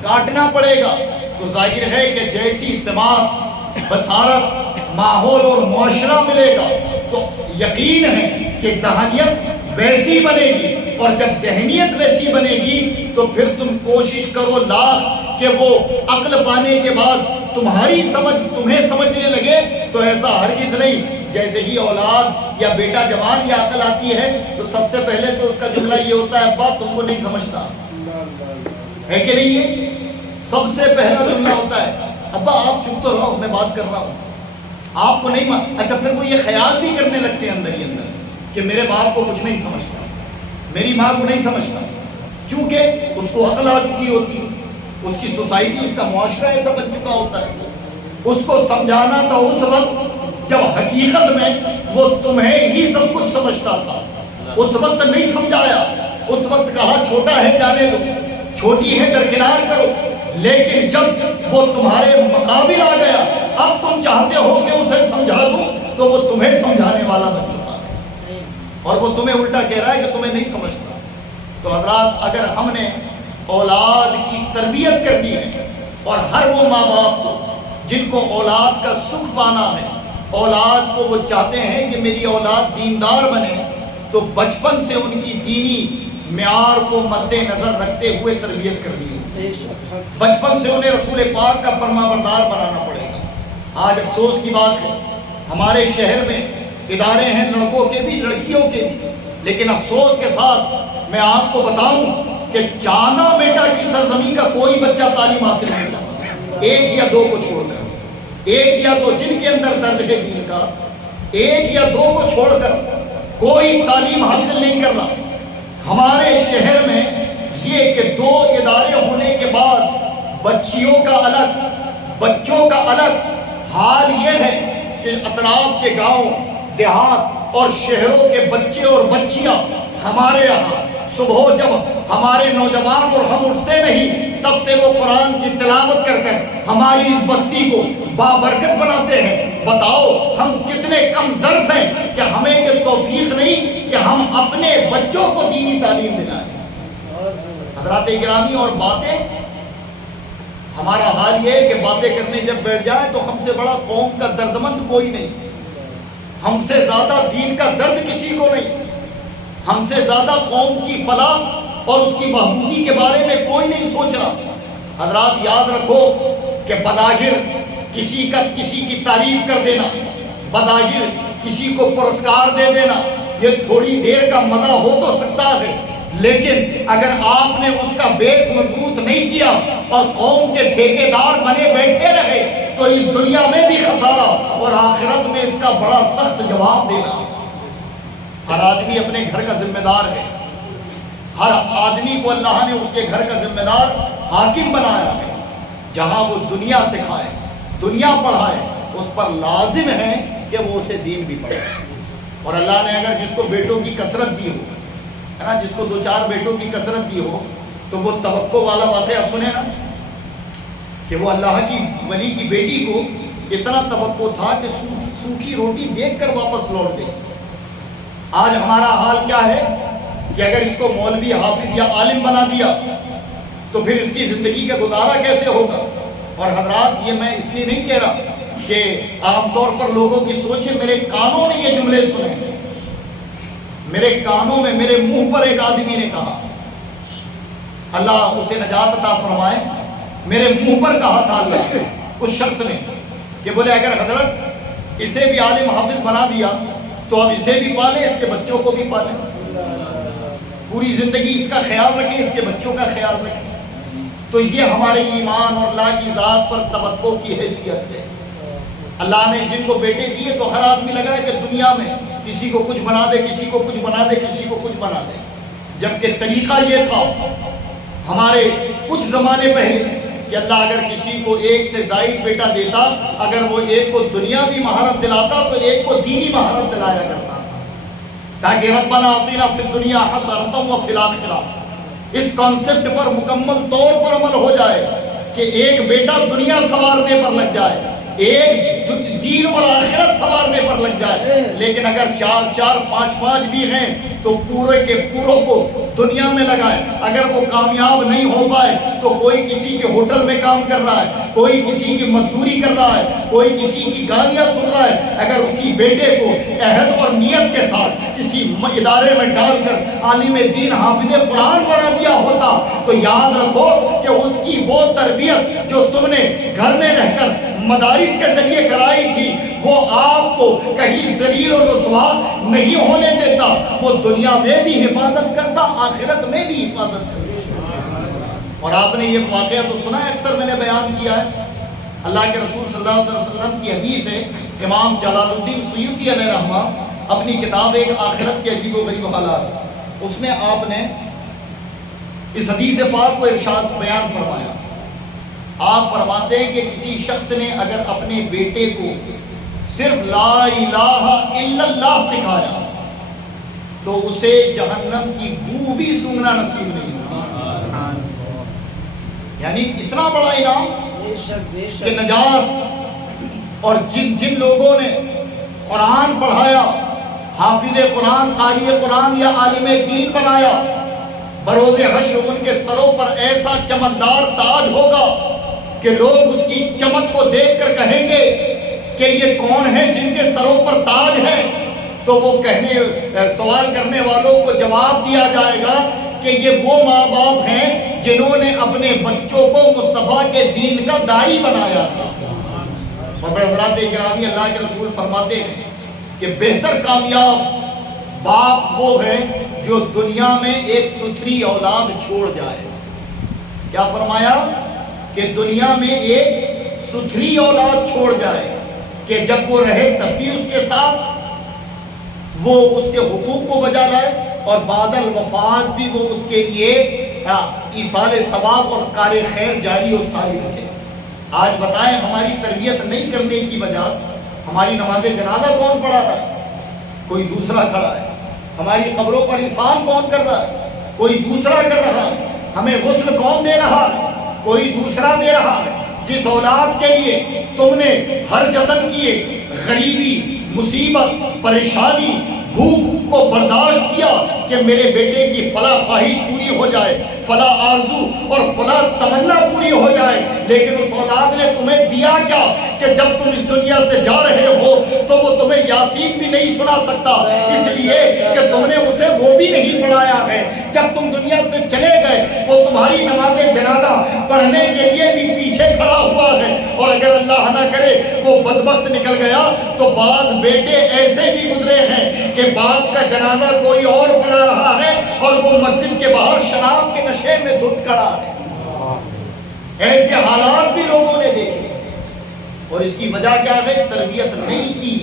کاٹنا پڑے گا. تو ظاہر ہے کہ جیسی سماعت بصارت ماحول اور معاشرہ ملے گا تو یقین ہے کہ ذہنیت ویسی بنے گی، اور جب ذہنیت ویسی بنے گی تو پھر تم کوشش کرو لاکھ کہ وہ عقل پانے کے بعد تمہاری سمجھ تمہیں سمجھنے لگے تو ایسا ہرگز نہیں. جیسے ہی اولاد یا بیٹا جوان یا عقل آتی ہے تو سب سے پہلے تو اس کا جملہ یہ ہوتا ہے ابا تم کو نہیں سمجھتا ہے کہ نہیں. ہے سب سے پہلا جملہ ہوتا ہے ابا آپ چپ تو رہو میں بات کر رہا ہوں. آپ کو نہیں اچھا پھر وہ یہ خیال بھی کرنے لگتے ہیں اندر ہی اندر کہ میرے باپ کو کچھ نہیں سمجھتا، میری ماں کو نہیں سمجھتا، چونکہ اس کو عقل آ چکی ہوتی ہے، اس کی سوسائٹی اس کا معاشرہ ایسا بن چکا ہوتا ہے. اس کو سمجھانا تھا اس وقت جب حقیقت میں وہ تمہیں ہی سب کچھ سمجھتا تھا. اس وقت نہیں سمجھایا، اس وقت کہا چھوٹا ہے جانے دو، چھوٹی ہے درکنار کرو. لیکن جب وہ تمہارے مقابل آ گیا اب تم چاہتے ہو کہ اسے سمجھا دوں تو وہ تمہیں سمجھانے والا بن چکا ہے اور وہ تمہیں الٹا کہہ رہا ہے کہ تمہیں نہیں سمجھتا. تو حضرات اگر ہم نے اولاد کی تربیت کرنی ہے، اور ہر وہ ماں باپ کو جن کو اولاد کا سکھ پانا ہے، اولاد کو وہ چاہتے ہیں کہ میری اولاد دیندار بنے، تو بچپن سے ان کی دینی معیار کو مد نظر رکھتے ہوئے تربیت کرنی ہے. بچپن سے انہیں رسول پاک کا فرما بردار بنانا پڑے گا. آج افسوس کی بات ہے ہمارے شہر میں ادارے ہیں لڑکوں کے بھی لڑکیوں کے بھی، لیکن افسوس کے ساتھ میں آپ کو بتاؤں کہ چانا بیٹا کی سرزمین کا کوئی بچہ تعلیم حاصل نہیں کرتا. 1 یا 2 کو چھوڑ کر، 1 یا 2 جن کے اندر درد ہے دین کا، 1 یا 2 کو چھوڑ کر کوئی تعلیم حاصل نہیں کر رہا. ہمارے شہر میں یہ کہ 2 ادارے ہونے کے بعد بچیوں کا الگ بچوں کا الگ حال یہ ہے کہ اطراف کے گاؤں دیہات اور شہروں کے بچے اور بچیاں ہمارے یہاں صبح جب ہمارے نوجوان اور ہم اٹھتے نہیں تب سے وہ قرآن کی تلاوت کر کر ہماری اس بستی کو بابرکت بناتے ہیں. بتاؤ ہم کتنے کم ظرف ہیں کہ ہمیں یہ توفیق نہیں کہ ہم اپنے بچوں کو دینی تعلیم دلائیں. حضرات گرامی، اور باتیں ہمارا حال یہ ہے کہ باتیں کرنے جب بیٹھ جائیں تو ہم سے بڑا قوم کا دردمند کوئی نہیں، ہم سے زیادہ دین کا درد کسی کو نہیں، ہم سے زیادہ قوم کی فلاح اور اس کی بہبودی کے بارے میں کوئی نہیں سوچ رہا. حضرات یاد رکھو کہ بظاہر کسی کی تعریف کر دینا، بظاہر کسی کو پرسکار دے دینا یہ تھوڑی دیر کا مزہ ہو تو سکتا ہے، لیکن اگر آپ نے اس کا بیس مضبوط نہیں کیا اور قوم کے ٹھیکیدار بنے بیٹھے رہے تو اس دنیا میں بھی خسارہ اور آخرت میں اس کا بڑا سخت جواب دینا. ہر آدمی اپنے گھر کا ذمہ دار ہے، ہر آدمی کو اللہ نے اس کے گھر کا ذمہ دار حاکم بنایا ہے. جہاں وہ دنیا سکھائے دنیا پڑھائے اس پر لازم ہے کہ وہ اسے دین بھی پڑھے. اور اللہ نے اگر جس کو بیٹوں کی کثرت دی ہو ہے نا، جس کو 2-4 بیٹوں کی کثرت دی ہو تو وہ توقع والا واقعہ سنے نا کہ وہ اللہ کی ولی کی بیٹی کو اتنا توقع تھا کہ سوکھی روٹی دیکھ کر واپس لوٹ گئی. آج ہمارا حال کیا ہے کہ اگر اس کو مولوی حافظ یا عالم بنا دیا تو پھر اس کی زندگی کا گزارا کیسے ہوگا؟ اور حضرات، یہ میں اس لیے نہیں کہہ رہا کہ عام طور پر لوگوں کی سوچ ہے، میرے کانوں نے یہ جملے سنے، میرے کانوں میں، میرے منہ پر ایک آدمی نے کہا، اللہ اسے نجات عطا فرمائے، میرے منہ پر کہا تھا اللہ اس شخص نے کہ بولے اگر حضرت اسے بھی عالم حافظ بنا دیا تو اب اسے بھی پالیں، اس کے بچوں کو بھی پالیں، پوری زندگی اس کا خیال رکھیں، اس کے بچوں کا خیال رکھیں۔ تو یہ ہمارے ایمان اور اللہ کی ذات پر توقع کی حیثیت ہے۔ اللہ نے جن کو بیٹے دیے تو ہر آدمی لگا ہے کہ دنیا میں کسی کو کچھ بنا دے، کسی کو کچھ بنا دے، کسی کو کچھ بنا دے، جبکہ طریقہ یہ تھا ہمارے کچھ زمانے پہلے کہ اللہ اگر کسی کو ایک سے زائد بیٹا دیتا، اگر وہ ایک کو دنیاوی مہارت دلاتا تو ایک کو دینی مہارت دلایا کرتا تاکہ ربنا آتنا فی الدنیا حسنۃ وفی الآخرہ اس کانسیپٹ پر مکمل طور پر عمل ہو جائے کہ ایک بیٹا دنیا سنوارنے پر لگ جائے، ایک دین اور آخرت سنوارنے پر لگ جائے۔ لیکن اگر 4 5 بھی ہیں تو پورے کے پوروں کو دنیا میں لگائے، اگر وہ کامیاب نہیں ہو پائے تو کوئی کسی کے ہوٹل میں کام کر رہا ہے، کوئی کسی کی مزدوری کر رہا ہے، کوئی کسی کی گالیاں سن رہا ہے، اگر اسی بیٹے کو عہد اور نیت کے ساتھ کسی ادارے میں ڈال کر عالم دین حافظ قرآن بنا دیا ہوتا تو یاد رکھو کہ اس کی وہ تربیت جو تم نے گھر میں رہ کر مدارس کے ذریعے کرائی تھی وہ آپ کو کہیں ذلیل و رسوا نہیں ہونے دیتا، وہ دنیا میں بھی حفاظت کرتا، آخرت میں بھی حفاظت کرتا۔ اور آپ نے یہ واقعہ تو سنا ہے، اکثر میں نے بیان کیا ہے، اللہ کے رسول صلی اللہ علیہ وسلم کی حدیث ہے، امام جلال الدین سیوطی علیہ رحمہ اپنی کتاب ایک آخرت کے عجیب و غریب حالات، اس میں آپ نے اس حدیث پاک کو ارشاد بیان فرمایا۔ آپ فرماتے ہیں کہ کسی شخص نے اگر اپنے بیٹے کو صرف لا الہ الا اللہ سکھایا تو اسے جہنم کی بو بھی سونگنا نصیب نہیں ہوگا۔ یعنی اتنا بڑا انعام کہ نجات۔ اور جن لوگوں نے قرآن پڑھایا، حافظ قرآن، قاری قرآن یا عالم دین بنایا، بروز حشر ان کے سروں پر ایسا چمکدار تاج ہوگا کہ لوگ اس کی چمک کو دیکھ کر کہیں گے کہ یہ کون ہیں جن کے سروں پر تاج ہے؟ تو وہ سوال کرنے والوں کو جواب دیا جائے گا کہ یہ وہ ماں باپ ہیں جنہوں نے اپنے بچوں کو مصطفیٰ کے دین کا داعی بنایا تھا۔ اور حضرات گرامی، اللہ کے رسول فرماتے ہیں کہ بہتر کامیاب باپ وہ ہے جو دنیا میں ایک ستھری اولاد چھوڑ جائے۔ کیا فرمایا؟ کہ دنیا میں ایک ستھری اولاد چھوڑ جائے کہ جب وہ رہے تب بھی اس کے ساتھ وہ اس کے حقوق کو بجا لائے اور بعد الوفات بھی وہ اس کے لیے ایصال ثواب اور کار خیر جاری و ساری رکھے۔ آج بتائیں ہماری تربیت نہیں کرنے کی وجہ ہماری نماز جنازہ کون پڑھا رہا ہے؟ کوئی دوسرا کھڑا ہے۔ ہماری قبروں پر انسان کون کر رہا ہے؟ کوئی دوسرا کر رہا ہے۔ ہمیں غسل کون دے رہا ہے؟ کوئی دوسرا دے رہا ہے۔ جس اولاد کے لیے تم نے ہر جتن کیے، غریبی، مصیبت، پریشانی، بھوک کو برداشت کیا کہ میرے بیٹے کی فلاں خواہش پوری ہو جائے، فلاں آرزو اور فلاں تمنا پوری ہو جائے، لیکن اس اولاد نے تمہیں دیا کیا کہ جب تم اس دنیا سے جا رہے ہو تو وہ تمہیں یاسین بھی نہیں سنا سکتا، اس لیے کہ تم نے اسے وہ بھی نہیں پڑھایا ہے۔ جب تم دنیا سے چلے گئے وہ تمہاری نماز جنازہ پڑھنے کے لیے بھی پیچھے کھڑا ہوا ہے، اور اگر اللہ نہ کرے وہ بدبخت نکل گیا تو بعض بیٹے ایسے بھی گزرے ہیں کہ باپ کا جنازہ کوئی اور پڑھا رہا ہے اور وہ مسجد کے باہر شراب کے نشے میں دھت کھڑا ہے۔ ایسے حالات بھی لوگوں نے دیکھے، اور اس کی وجہ کیا ہے؟ تربیت نہیں کی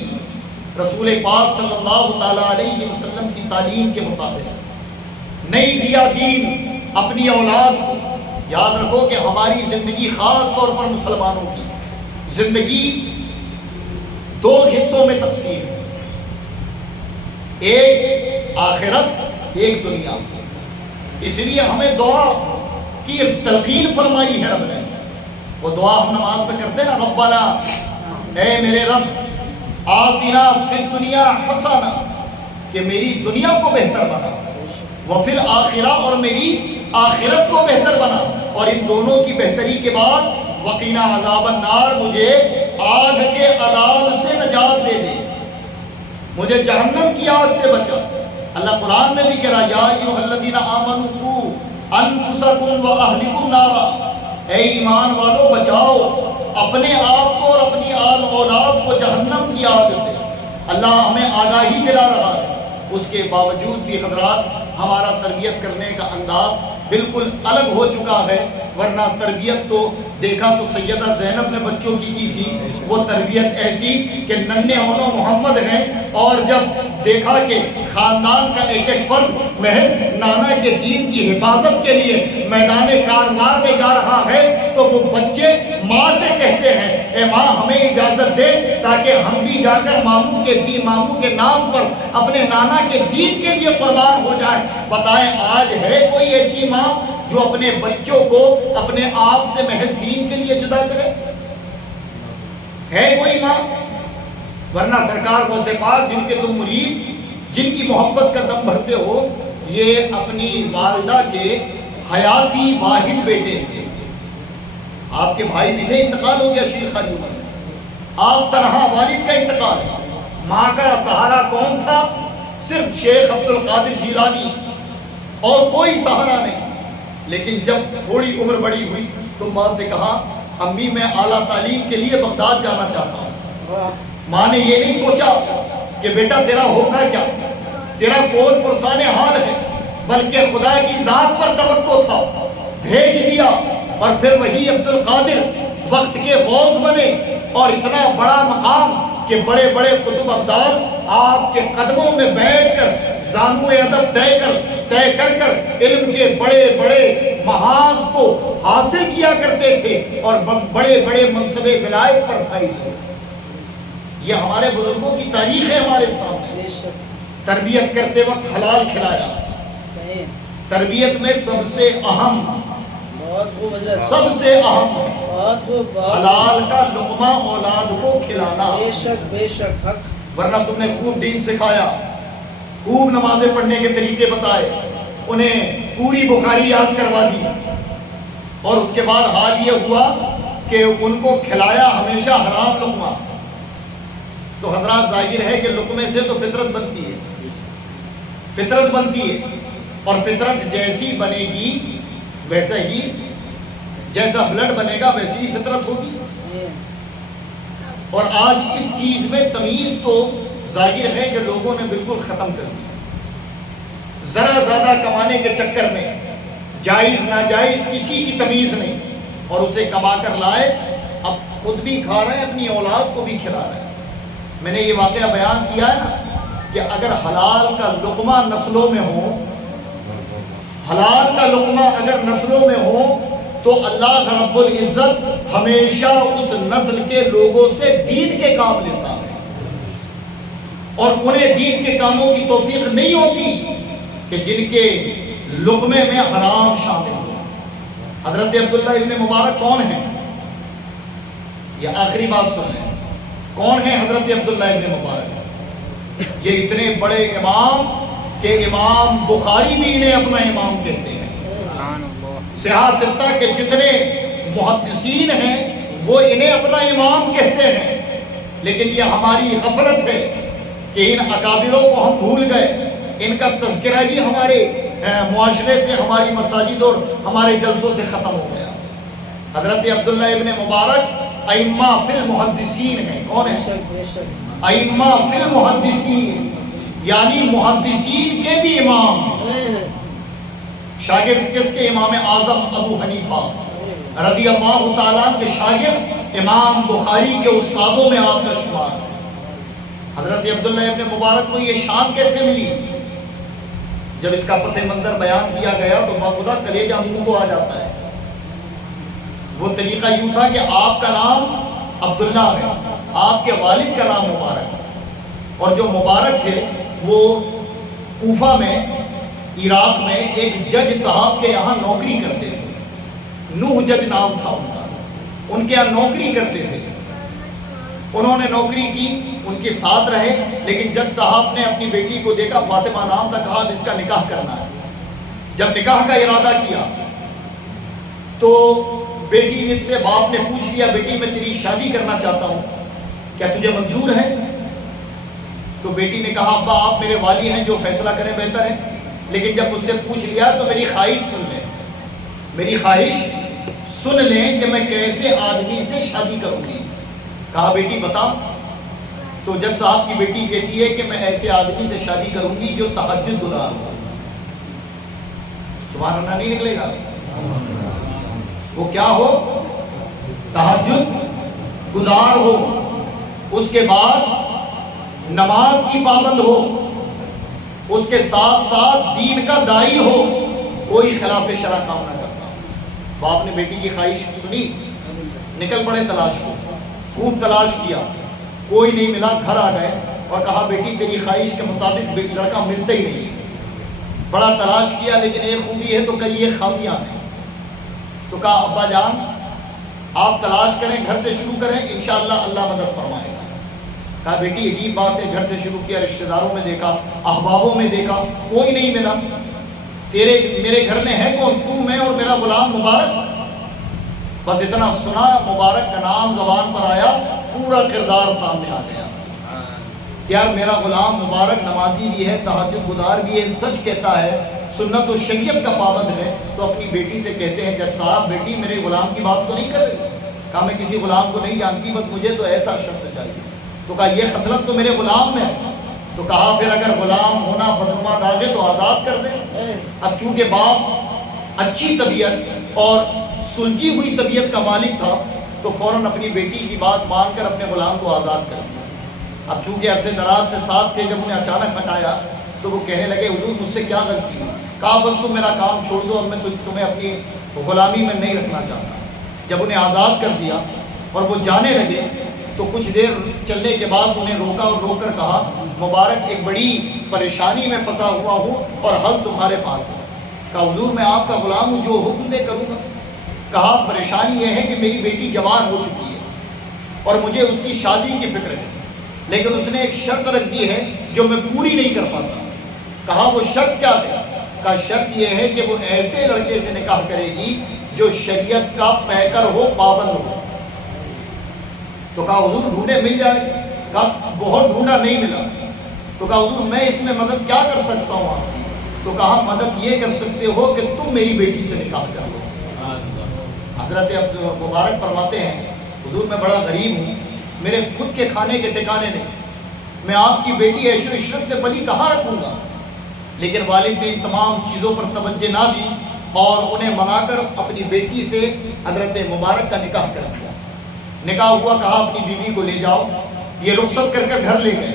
رسول پاک صلی اللہ تعالی علیہ وسلم کی تعلیم کے مطابق، نہیں دیا دین اپنی اولاد کو۔ یاد رکھو کہ ہماری زندگی، خاص طور پر مسلمانوں کی زندگی، دو حصوں میں تقسیم ہے، ایک آخرت، ایک دنیا۔ اس لیے ہمیں دعا کی تلقین فرمائی ہے رب نے، وہ دعا ہم نماز میں کرتے ہیں نا، ربنا، اے میرے رب، آتنا فی الدنیا حسنہ، کہ میری دنیا کو بہتر بنا، وفی الآخرہ، اور میری آخرت کو بہتر بنا، اور ان دونوں کی بہتری کے بعد وقینا عذاب النار، مجھے آگ کے عذاب سے نجات دے دے، مجھے جہنم کی آگ سے بچا۔ اللہ قرآن میں بھی کہہ رہا یا ایھا الذین آمنوا قوا انفسکم واہلکم نارا، اے ایمان والو بچاؤ اپنے آپ کو اور اپنی آل اولاد کو جہنم کی آگ سے۔ اللہ ہمیں آگاہی دلا رہا ہے، اس کے باوجود بھی حضرات ہمارا تربیت کرنے کا انداز بالکل الگ ہو چکا ہے، ورنہ تربیت تو دیکھا تو سیدہ زینب نے بچوں کی تھی، وہ تربیت ایسی کہ ننھے ہونو محمد ہیں، اور جب دیکھا کہ خاندان کا ایک ایک فرد محض نانا کے دین کی حفاظت کے لیے میدان کارزار میں جا رہا ہے، تو وہ بچے ماں سے کہتے ہیں اے ماں ہمیں اجازت دے تاکہ ہم بھی جا کر ماموں کے نام پر اپنے نانا کے دین کے لیے قربان ہو جائیں۔ بتائیں آج ہے کوئی ایسی ماں جو اپنے بچوں کو اپنے آپ سے محض دین کے لیے جدا کرے؟ ہے کوئی ماں؟ ورنہ سرکار غوث پاک جن کے تم مرید، جن کی محبت کا دم بھرتے ہو، یہ اپنی والدہ کے حیاتی واحد بیٹے تھے۔ آپ کے بھائی بھی تھے، انتقال ہو گیا شیر خانی عمر میں، آپ تنہا، والد کا انتقال، ماں کا سہارا کون تھا؟ صرف شیخ عبد القادر جیلانی، اور کوئی سہارا نہیں۔ لیکن جب تھوڑی عمر بڑی ہوئی تو ماں سے کہا امی میں اعلیٰ تعلیم کے لیے بغداد جانا چاہتا ہوں۔ ماں نے یہ نہیں سوچا کہ بیٹا تیرا ہوگا کیا، تیرا کون پرسان حال ہے، بلکہ خدا کی ذات پر توقع تھا، بھیج دیا۔ اور پھر وہی عبد القادر وقت کے غوث بنے، اور اتنا بڑا مقام کہ بڑے بڑے قطب ابدال آپ کے قدموں میں بیٹھ کر زانو ادب طے کر علم کے بڑے بڑے محاذ کو حاصل کیا کرتے تھے، اور بڑے بڑے منصب ولایت پر فائز ہوئے۔ یہ ہمارے بزرگوں کی تاریخ ہے ہمارے سامنے۔ تربیت کرتے وقت حلال کھلایا، تربیت میں سب سے اہم حلال کا لقمہ اولاد کو کھلانا۔ بے شک حق، ورنہ تم نے خوب دین سکھایا، خوب نمازیں پڑھنے کے طریقے بتائے، انہیں پوری بخاری یاد کروا دی، اور اس کے بعد حال یہ ہوا کہ ان کو کھلایا ہمیشہ حرام لقمہ۔ تو حضرات ظاہر ہے کہ لقمے سے تو فطرت بنتی ہے، فطرت بنتی ہے، اور فطرت جیسی بنے گی ویسا ہی، جیسا بلڈ بنے گا ویسی ہی فطرت ہوگی۔ اور آج اس چیز میں تمیز تو ظاہر ہے کہ لوگوں نے بالکل ختم کر دی، ذرا زیادہ کمانے کے چکر میں جائز ناجائز کسی کی تمیز نہیں، اور اسے کما کر لائے، اب خود بھی کھا رہے ہیں، اپنی اولاد کو بھی کھلا رہے ہیں۔ میں نے یہ واقعہ بیان کیا ہے نا کہ اگر حلال کا لقمہ نسلوں میں ہو، حلال کا لقمہ اگر نسلوں میں ہو، تو اللہ رب العزت ہمیشہ اس نسل کے لوگوں سے دین کے کام لیتا ہے، اور انہیں دین کے کاموں کی توفیق نہیں ہوتی کہ جن کے لقمے میں حرام شامل ہو۔ حضرت عبداللہ ابن مبارک کون ہیں؟ یہ آخری بات سنیں، کون ہیں حضرت عبداللہ ابن مبارک؟ یہ اتنے بڑے امام کہ امام بخاری بھی انہیں اپنا امام کہتے ہیں۔ صحاح ستہ کے جتنے محدثین ہیں وہ انہیں اپنا امام کہتے ہیں، لیکن یہ ہماری غفلت ہے کہ ان اکابروں کو ہم بھول گئے، ان کا تذکرہ بھی ہمارے معاشرے سے، ہماری مساجد اور ہمارے جلسوں سے ختم ہو گیا۔ حضرت عبداللہ ابن مبارک ائمہ فی المحدثین ہیں۔ کون ہیں؟ ائمہ فی المحدثین، یعنی محدثین کے بھی امام۔ شاگرد کس کے؟ امام اعظم ابو حنیفہ رضی اللہ تعالیٰ کے شاگرد امام بخاری کے استادوں میں آپ کا شمار ہے۔ حضرت عبداللہ ابن مبارک کو یہ شان کیسے ملی؟ جب اس کا پس منظر بیان کیا گیا تو باخدا کلیجہ منہ کو آ جاتا ہے۔ وہ طریقہ یوں تھا کہ آپ کا نام عبداللہ ہے، آپ کے والد کا نام مبارک ہے، اور جو مبارک تھے وہ کوفہ میں، عراق میں ایک جج صاحب کے یہاں نوکری کرتے تھے، نوح جج نام تھا ان کا، ان کے یہاں نوکری کرتے تھے۔ انہوں نے نوکری کی، ان کے ساتھ رہے، لیکن جج صاحب نے اپنی بیٹی کو دیکھا، فاطمہ نام تھا، کہا اب اس کا نکاح کرنا ہے۔ جب نکاح کا ارادہ کیا تو بیٹی سے باپ نے پوچھ لیا بیٹی میں تیری شادی کرنا چاہتا ہوں، کیا تجھے منظور ہے؟ تو بیٹی نے کہا ابا آپ میرے والی ہیں، جو فیصلہ کریں بہتر ہے، لیکن جب مجھ سے پوچھ لیا تو میری خواہش سن لیں، میری خواہش سن لیں کہ میں کیسے آدمی سے شادی کروں گی۔ کہا بیٹی بتا۔ تو جج صاحب کی بیٹی کہتی ہے کہ میں ایسے آدمی سے شادی کروں گی جو تہجد گزار ہو۔ سبحان اللہ نہیں نکلے گا؟ وہ کیا ہو؟ تہجد گزار ہو، اس کے بعد نماز کی پابند ہو، اس کے ساتھ ساتھ دین کا داعی ہو، کوئی خلاف شرع کام نہ کرتا۔ باپ نے بیٹی کی خواہش سنی، نکل پڑے تلاش کو، خوب تلاش کیا، کوئی نہیں ملا، گھر آ گئے اور کہا بیٹی تیری خواہش کے مطابق لڑکا ملتا ہی نہیں، بڑا تلاش کیا لیکن ایک خوبی ہے تو کئی ایک خامیاں ہیں۔ تو کہا ابا جان آپ تلاش کریں، گھر سے شروع کریں، انشاءاللہ اللہ مدد فرمائے گا۔ کہا بیٹی عجیب بات ہے، گھر سے شروع کیا، رشتہ داروں میں دیکھا، احبابوں میں دیکھا، کوئی نہیں ملا، میرے گھر میں ہے کون؟ تو، میں اور میرا غلام مبارک۔ بس اتنا سنا، مبارک کا نام زبان پر آیا، پورا کردار سامنے آ گیا۔ یار میرا غلام مبارک نمازی بھی ہے، تہجد گزار بھی ہے، سچ کہتا ہے، سنت و شریعت کا پابند ہے۔ تو اپنی بیٹی سے کہتے ہیں جج صاحب بیٹی میرے غلام کی بات تو نہیں کر رہی؟ کہا میں کسی غلام کو نہیں جانتی، بس مجھے تو ایسا شخص چاہیے۔ تو کہا یہ خصلت تو میرے غلام میں ہے۔ تو کہا پھر اگر غلام ہونا بدنما آگے تو آزاد کر دیں۔ اب چونکہ باپ اچھی طبیعت اور سلجھی ہوئی طبیعت کا مالک تھا تو فوراً اپنی بیٹی کی بات مان کر اپنے غلام کو آزاد کر دیا۔ اب چونکہ عرصے دراز سے ساتھ تھے، جب انہیں اچانک ہٹایا تو وہ کہنے لگے حضور مجھ سے کیا غلطی ہے؟ کہا بس تم میرا کام چھوڑ دو، اب میں تمہیں اپنی غلامی میں نہیں رکھنا چاہتا۔ جب انہیں آزاد کر دیا اور وہ جانے لگے تو کچھ دیر چلنے کے بعد انہیں روکا اور روک کر کہا مبارک ایک بڑی پریشانی میں پھنسا ہوا ہوں اور حل تمہارے پاس ہے۔ کہا حضور میں آپ کا غلام ہوں، جو حکم دے کروں گا۔ کہا پریشانی یہ ہے کہ میری بیٹی جوان ہو چکی ہے اور مجھے اس کی شادی کی فکر ہے، لیکن اس نے ایک شرط رکھ دی ہے جو میں پوری نہیں کر پاتا۔ کہا وہ شرط کیا ہے؟ کہا شرط یہ ہے کہ وہ ایسے لڑکے سے نکاح کرے گی جو شریعت کا پیکر ہو، پابند ہو۔ تو کہا حضور ڈھونڈے مل جائے؟ کہا بہت ڈھونڈا نہیں ملا۔ تو کہا حضور میں اس میں مدد کیا کر سکتا ہوں آپ کی؟ تو کہا مدد یہ کر سکتے ہو کہ تم میری بیٹی سے نکاح کر لو۔ حضرت عبد مبارک فرماتے ہیں حضور میں بڑا غریب ہوں، میرے خود کے کھانے کے ٹھکانے نہیں، میں آپ کی بیٹی عیش و عشرت سے بلی کہاں رکھوں گا؟ لیکن والد نے ان تمام چیزوں پر توجہ نہ دی اور انہیں منا کر اپنی بیٹی سے حضرت مبارک کا نکاح کر دیا۔ نکاح ہوا، کہا اپنی بیوی کو لے جاؤ۔ یہ رخصت کر کر گھر لے گئے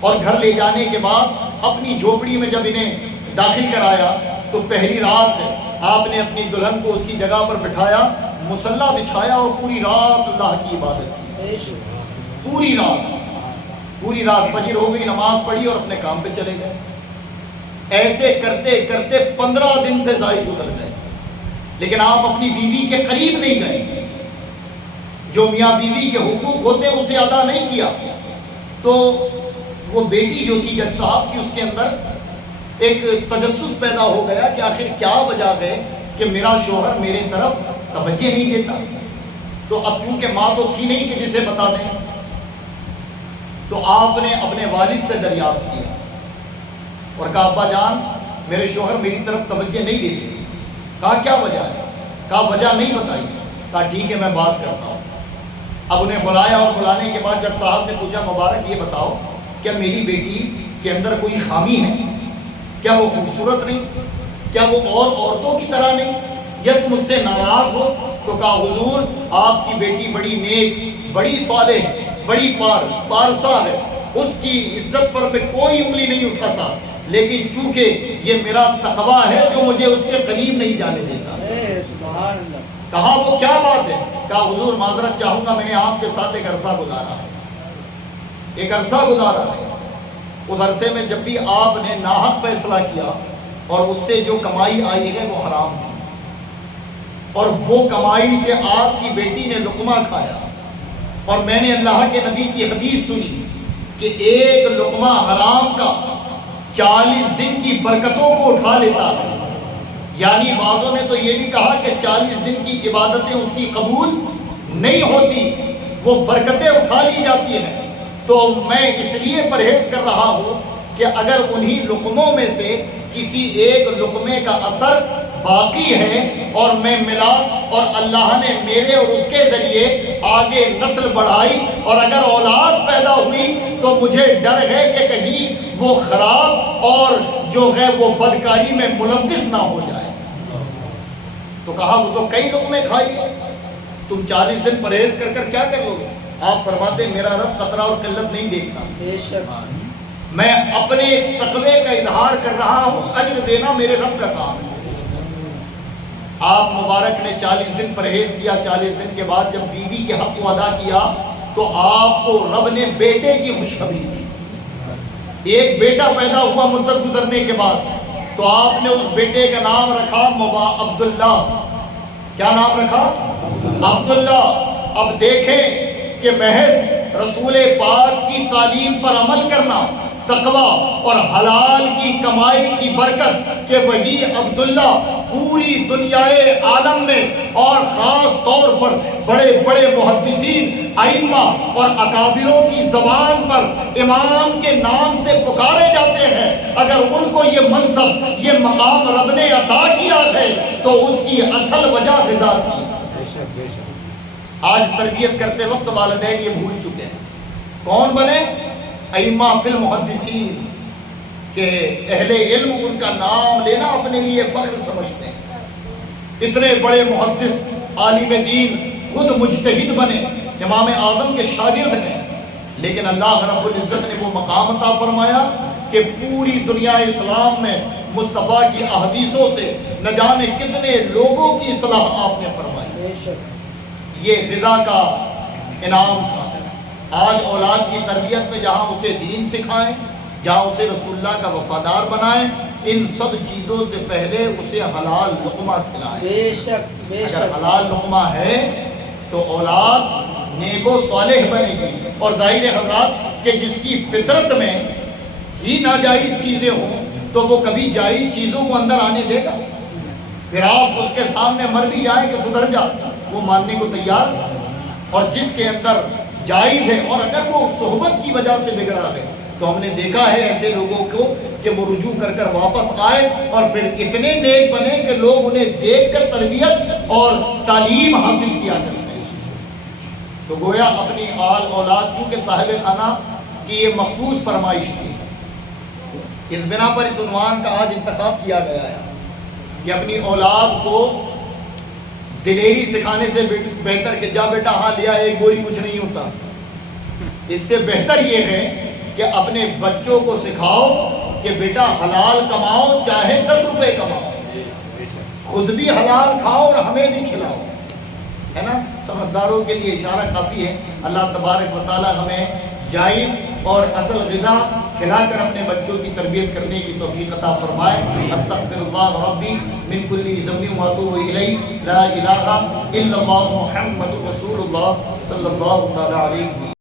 اور گھر لے جانے کے بعد اپنی جھوپڑی میں جب انہیں داخل کرایا تو پہلی رات ہے، آپ نے اپنی دلہن کو اس کی جگہ پر بٹھایا، مصلی بچھایا اور پوری رات اللہ کی عبادت کی۔ پوری رات فجر ہو گئی، نماز پڑھی اور اپنے کام پہ چلے گئے۔ ایسے کرتے کرتے 15 دن سے زائد گزر گئے، لیکن آپ اپنی بیوی کے قریب نہیں گئے، جو میاں بیوی کے حقوق ہوتے ہیں اسے ادا نہیں کیا۔ تو وہ بیٹی جو تھی جج صاحب کی، اس کے اندر ایک تجسس پیدا ہو گیا کہ آخر کیا وجہ ہے کہ میرا شوہر میرے طرف توجہ نہیں دیتا۔ تو اب چونکہ ماں تو تھی نہیں کہ جسے بتا دیں، تو آپ نے اپنے والد سے دریافت کیا اور کہا ابا جان میرے شوہر میری طرف توجہ نہیں دیتے۔ کہا کیا وجہ ہے؟ کہا وجہ نہیں بتائی۔ کہا ٹھیک ہے میں بات کرتا ہوں۔ اب انہیں بلایا اور بلانے کے بعد جب صاحب نے پوچھا مبارک یہ بتاؤ کیا میری بیٹی کے اندر کوئی خامی ہے؟ کیا وہ خوبصورت نہیں؟ کیا وہ اور عورتوں کی طرح نہیں؟ یا تم مجھ سے ناراض ہو؟ تو کہا حضور آپ کی بیٹی بڑی نیک، بڑی صالح، بڑی پارسا ہے، اس کی عزت پر میں کوئی انگلی نہیں اٹھاتا، لیکن چونکہ یہ میرا تقویٰ ہے جو مجھے اس کے قریب نہیں جانے دیتا۔ کہا وہ کیا بات ہے؟ کہا حضور معذرت چاہوں گا، میں نے آپ کے ساتھ ایک عرصہ گزارا ہے، اس عرصے میں جب بھی آپ نے ناحق فیصلہ کیا اور اس سے جو کمائی آئی ہے وہ حرام تھی، اور وہ کمائی سے آپ کی بیٹی نے لقمہ کھایا، اور میں نے اللہ کے نبی کی حدیث سنی کہ ایک لقمہ حرام کا 40 دن کی برکتوں کو اٹھا لیتا ہے۔ یعنی بعضوں نے تو یہ بھی کہا کہ 40 دن کی عبادتیں اس کی قبول نہیں ہوتی، وہ برکتیں اٹھا لی جاتی ہیں۔ تو میں اس لیے پرہیز کر رہا ہوں کہ اگر انہی لقموں میں سے کسی ایک لقمے کا اثر باقی ہے اور میں ملا اور اللہ نے میرے اور اس کے ذریعے آگے نسل بڑھائی اور اگر اولاد پیدا ہوئی تو مجھے ڈر ہے کہ کہیں وہ خراب اور جو ہے وہ بدکاری میں ملوث نہ ہو جائے۔ تو کہا وہ تو کئی لقمے کھائیے، تم 40 دن پرہیز کر کر کیا کر لو گے؟ آپ فرماتے میرا رب قطرہ اور قلت نہیں دیکھتا، بے شک میں اپنے تقوی کا اظہار کر رہا ہوں، اجر دینا میرے رب کا کام ہے۔ آپ مبارک نے 40 دن پرہیز کیا، 40 دن کے بعد جب بیوی کے حق کو ادا کیا تو آپ کو رب نے بیٹے کی خوشخبری دی۔ ایک بیٹا پیدا ہوا مدت گزرنے کے بعد، تو آپ نے اس بیٹے کا نام رکھا عبداللہ۔ کیا نام رکھا؟ عبداللہ۔ اب دیکھیں کہ محض رسول پاک کی تعلیم پر عمل کرنا، تقوی اور حلال کی کمائی کی برکت کہ وہی عبداللہ پوری دنیائے عالم میں اور خاص طور پر بڑے بڑے محدثین، ائمہ اور اکابروں کی زبان پر امام کے نام سے پکارے جاتے ہیں، اگر ان کو یہ منصب، یہ مقام رب نے عطا کیا ہے تو اس کی اصل وجہ غذا تھی۔ آج تربیت کرتے وقت والدین یہ بھول چکے ہیں۔ کون بنے؟ ائمہ فی المحدثین، کہ اہل علم ان کا نام لینا اپنے لیے فخر سمجھتے ہیں۔ اتنے بڑے محدث عالم دین خود مجتہد بنے، امام اعظم کے شاگرد ہیں، لیکن اللہ رب العزت نے وہ مقام عطا فرمایا کہ پوری دنیا اسلام میں مصطفیٰ کی احادیثوں سے نہ جانے کتنے لوگوں کی اصلاح آپ نے فرمائی۔ یہ غذا کا انعام تھا۔ آج اولاد کی تربیت میں جہاں اسے دین سکھائیں، جہاں اسے رسول اللہ کا وفادار بنائیں، ان سب چیزوں سے پہلے اسے حلال لقمہ کھلائیں۔ بے شک بے اگر شک حلال لقمہ ہے تو اولاد نیک و صالح بنے گی۔ اور ظاہر حضرات کہ جس کی فطرت میں ہی ناجائز چیزیں ہوں تو وہ کبھی جائز چیزوں کو اندر آنے دے گا؟ پھر آپ اس کے سامنے مر بھی جائیں کہ سدھر جا، وہ ماننے کو تیار۔ اور جس کے اندر جائز ہے اور اگر وہ صحبت کی وجہ سے بگڑا ہے تو ہم نے دیکھا ہے ایسے لوگوں کو کہ وہ رجوع کر کر واپس آئے اور پھر اتنے نیک بنے کہ لوگ انہیں دیکھ کر تربیت اور تعلیم حاصل کیا کرتے ہیں۔ تو گویا اپنی آل اولاد چونکہ صاحب خانہ کی یہ مخصوص فرمائش تھی، اس بنا پر اس عنوان کا آج انتخاب کیا گیا ہے کہ اپنی اولاد کو دلیری سکھانے سے بہتر کہ جا بیٹا ہاں لیا ایک گولی کچھ نہیں ہوتا، اس سے بہتر یہ ہے کہ اپنے بچوں کو سکھاؤ کہ بیٹا حلال کماؤ، چاہے 10 روپے کماؤ، خود بھی حلال کھاؤ اور ہمیں بھی کھلاؤ، ہے نا؟ سمجھداروں کے لیے اشارہ کافی ہے۔ اللہ تبارک و تعالی ہمیں جائز اور اصل غذا کھلا کر اپنے بچوں کی تربیت کرنے کی توفیق عطا فرمائے۔ استغفر اللہ ربی من کل ذنب واتوب الیہ، لا الہ الا اللہ محمد رسول اللہ صلی اللہ تعالی علیہ وسلم۔